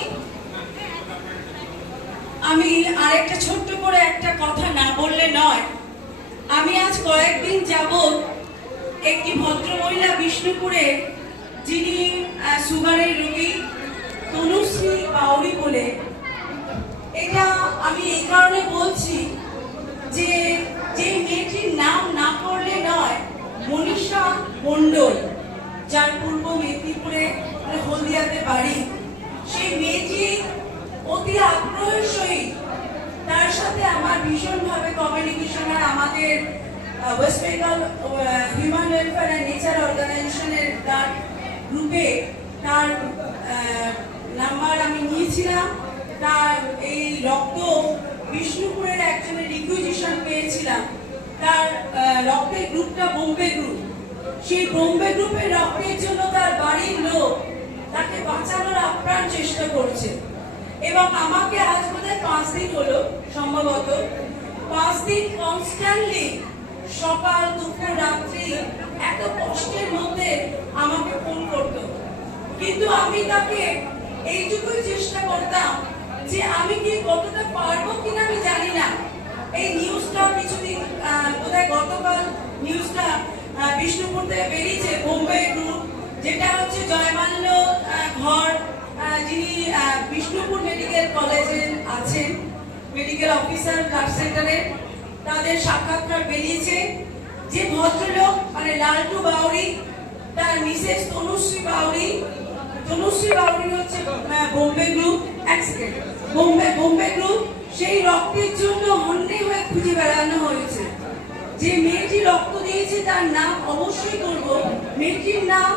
আমি আরেকটা ছোট্ট করে একটা কথা না বললে নয়। আমি আজ কয়েকদিন যাবৎ একটি ভদ্রমহিলা বিষ্ণুপুরে, যিনি সুগারের রোগী, তনুশ্রী বাউরি বলে, এটা আমি এই কারণে বলছি যে মেয়েটির নাম না করলে নয়, মনীষা মণ্ডল, যার পূর্ব মেদিনীপুরে হলদিয়াতে বাড়ি। সেই মেয়েটি অতি আগ্রহের সহিত, তার সাথে আমার ভীষণভাবে কমিউনিকেশন, আর আমাদের West Bengal human welfare and nature অর্গানাইজেশনের তার গ্রুপে তার নাম্বার আমি নিয়েছিলাম। তার এই রক্ত বিষ্ণুপুরের একজনের রিকুইজিশন পেয়েছিলাম। তার রক্তের গ্রুপটা বোম্বে গ্রুপ। সেই বোম্বে গ্রুপের রক্তের জন্য তার বাড়ির লোক তাকে বাঁচানোর আপ্রাণ চেষ্টা করছে। এবং আমাকে আজ বোধহয় 5 দিন হলো, সম্ভবত 5 দিন কনস্ট্যান্টলি সকাল, দুপুর, রাত্রি এত কষ্টের মধ্যে আমাকে ফোন করতো। কিন্তু আমি তাকে এইটুকুই চেষ্টা করতাম যে আমি কি কতটা পারবো কিনা আমি জানি না। এই নিউজটা কিছুদিন, বোধহয় গতকাল নিউজটা বিষ্ণুপুর থেকে বেরিয়েছে, বোম্বে গ্রুপ, যেটা হচ্ছে জয়মাল্য ঘর, যিনি বিষ্ণুপুর মেডিকেল কলেজে আছেন, মেডিকেল অফিসার ব্লাড সেন্টারে, তাদের সাক্ষাৎকার বেরিয়েছে। যে ভদ্রলোক মানে লালটু বাউরি, তার মিসেস তনুশ্রী বাউরি, তনুশ্রী বাউরি হচ্ছে বোম্বে গ্রুপ, বোম্বে গ্রুপ। সেই রক্তের জন্য হন্যে হয়ে খুঁজে বেড়ানো হয়েছে। যে মেয়েটি রক্ত দিয়েছে তার নাম অবশ্যই করবো, মেয়েটির নাম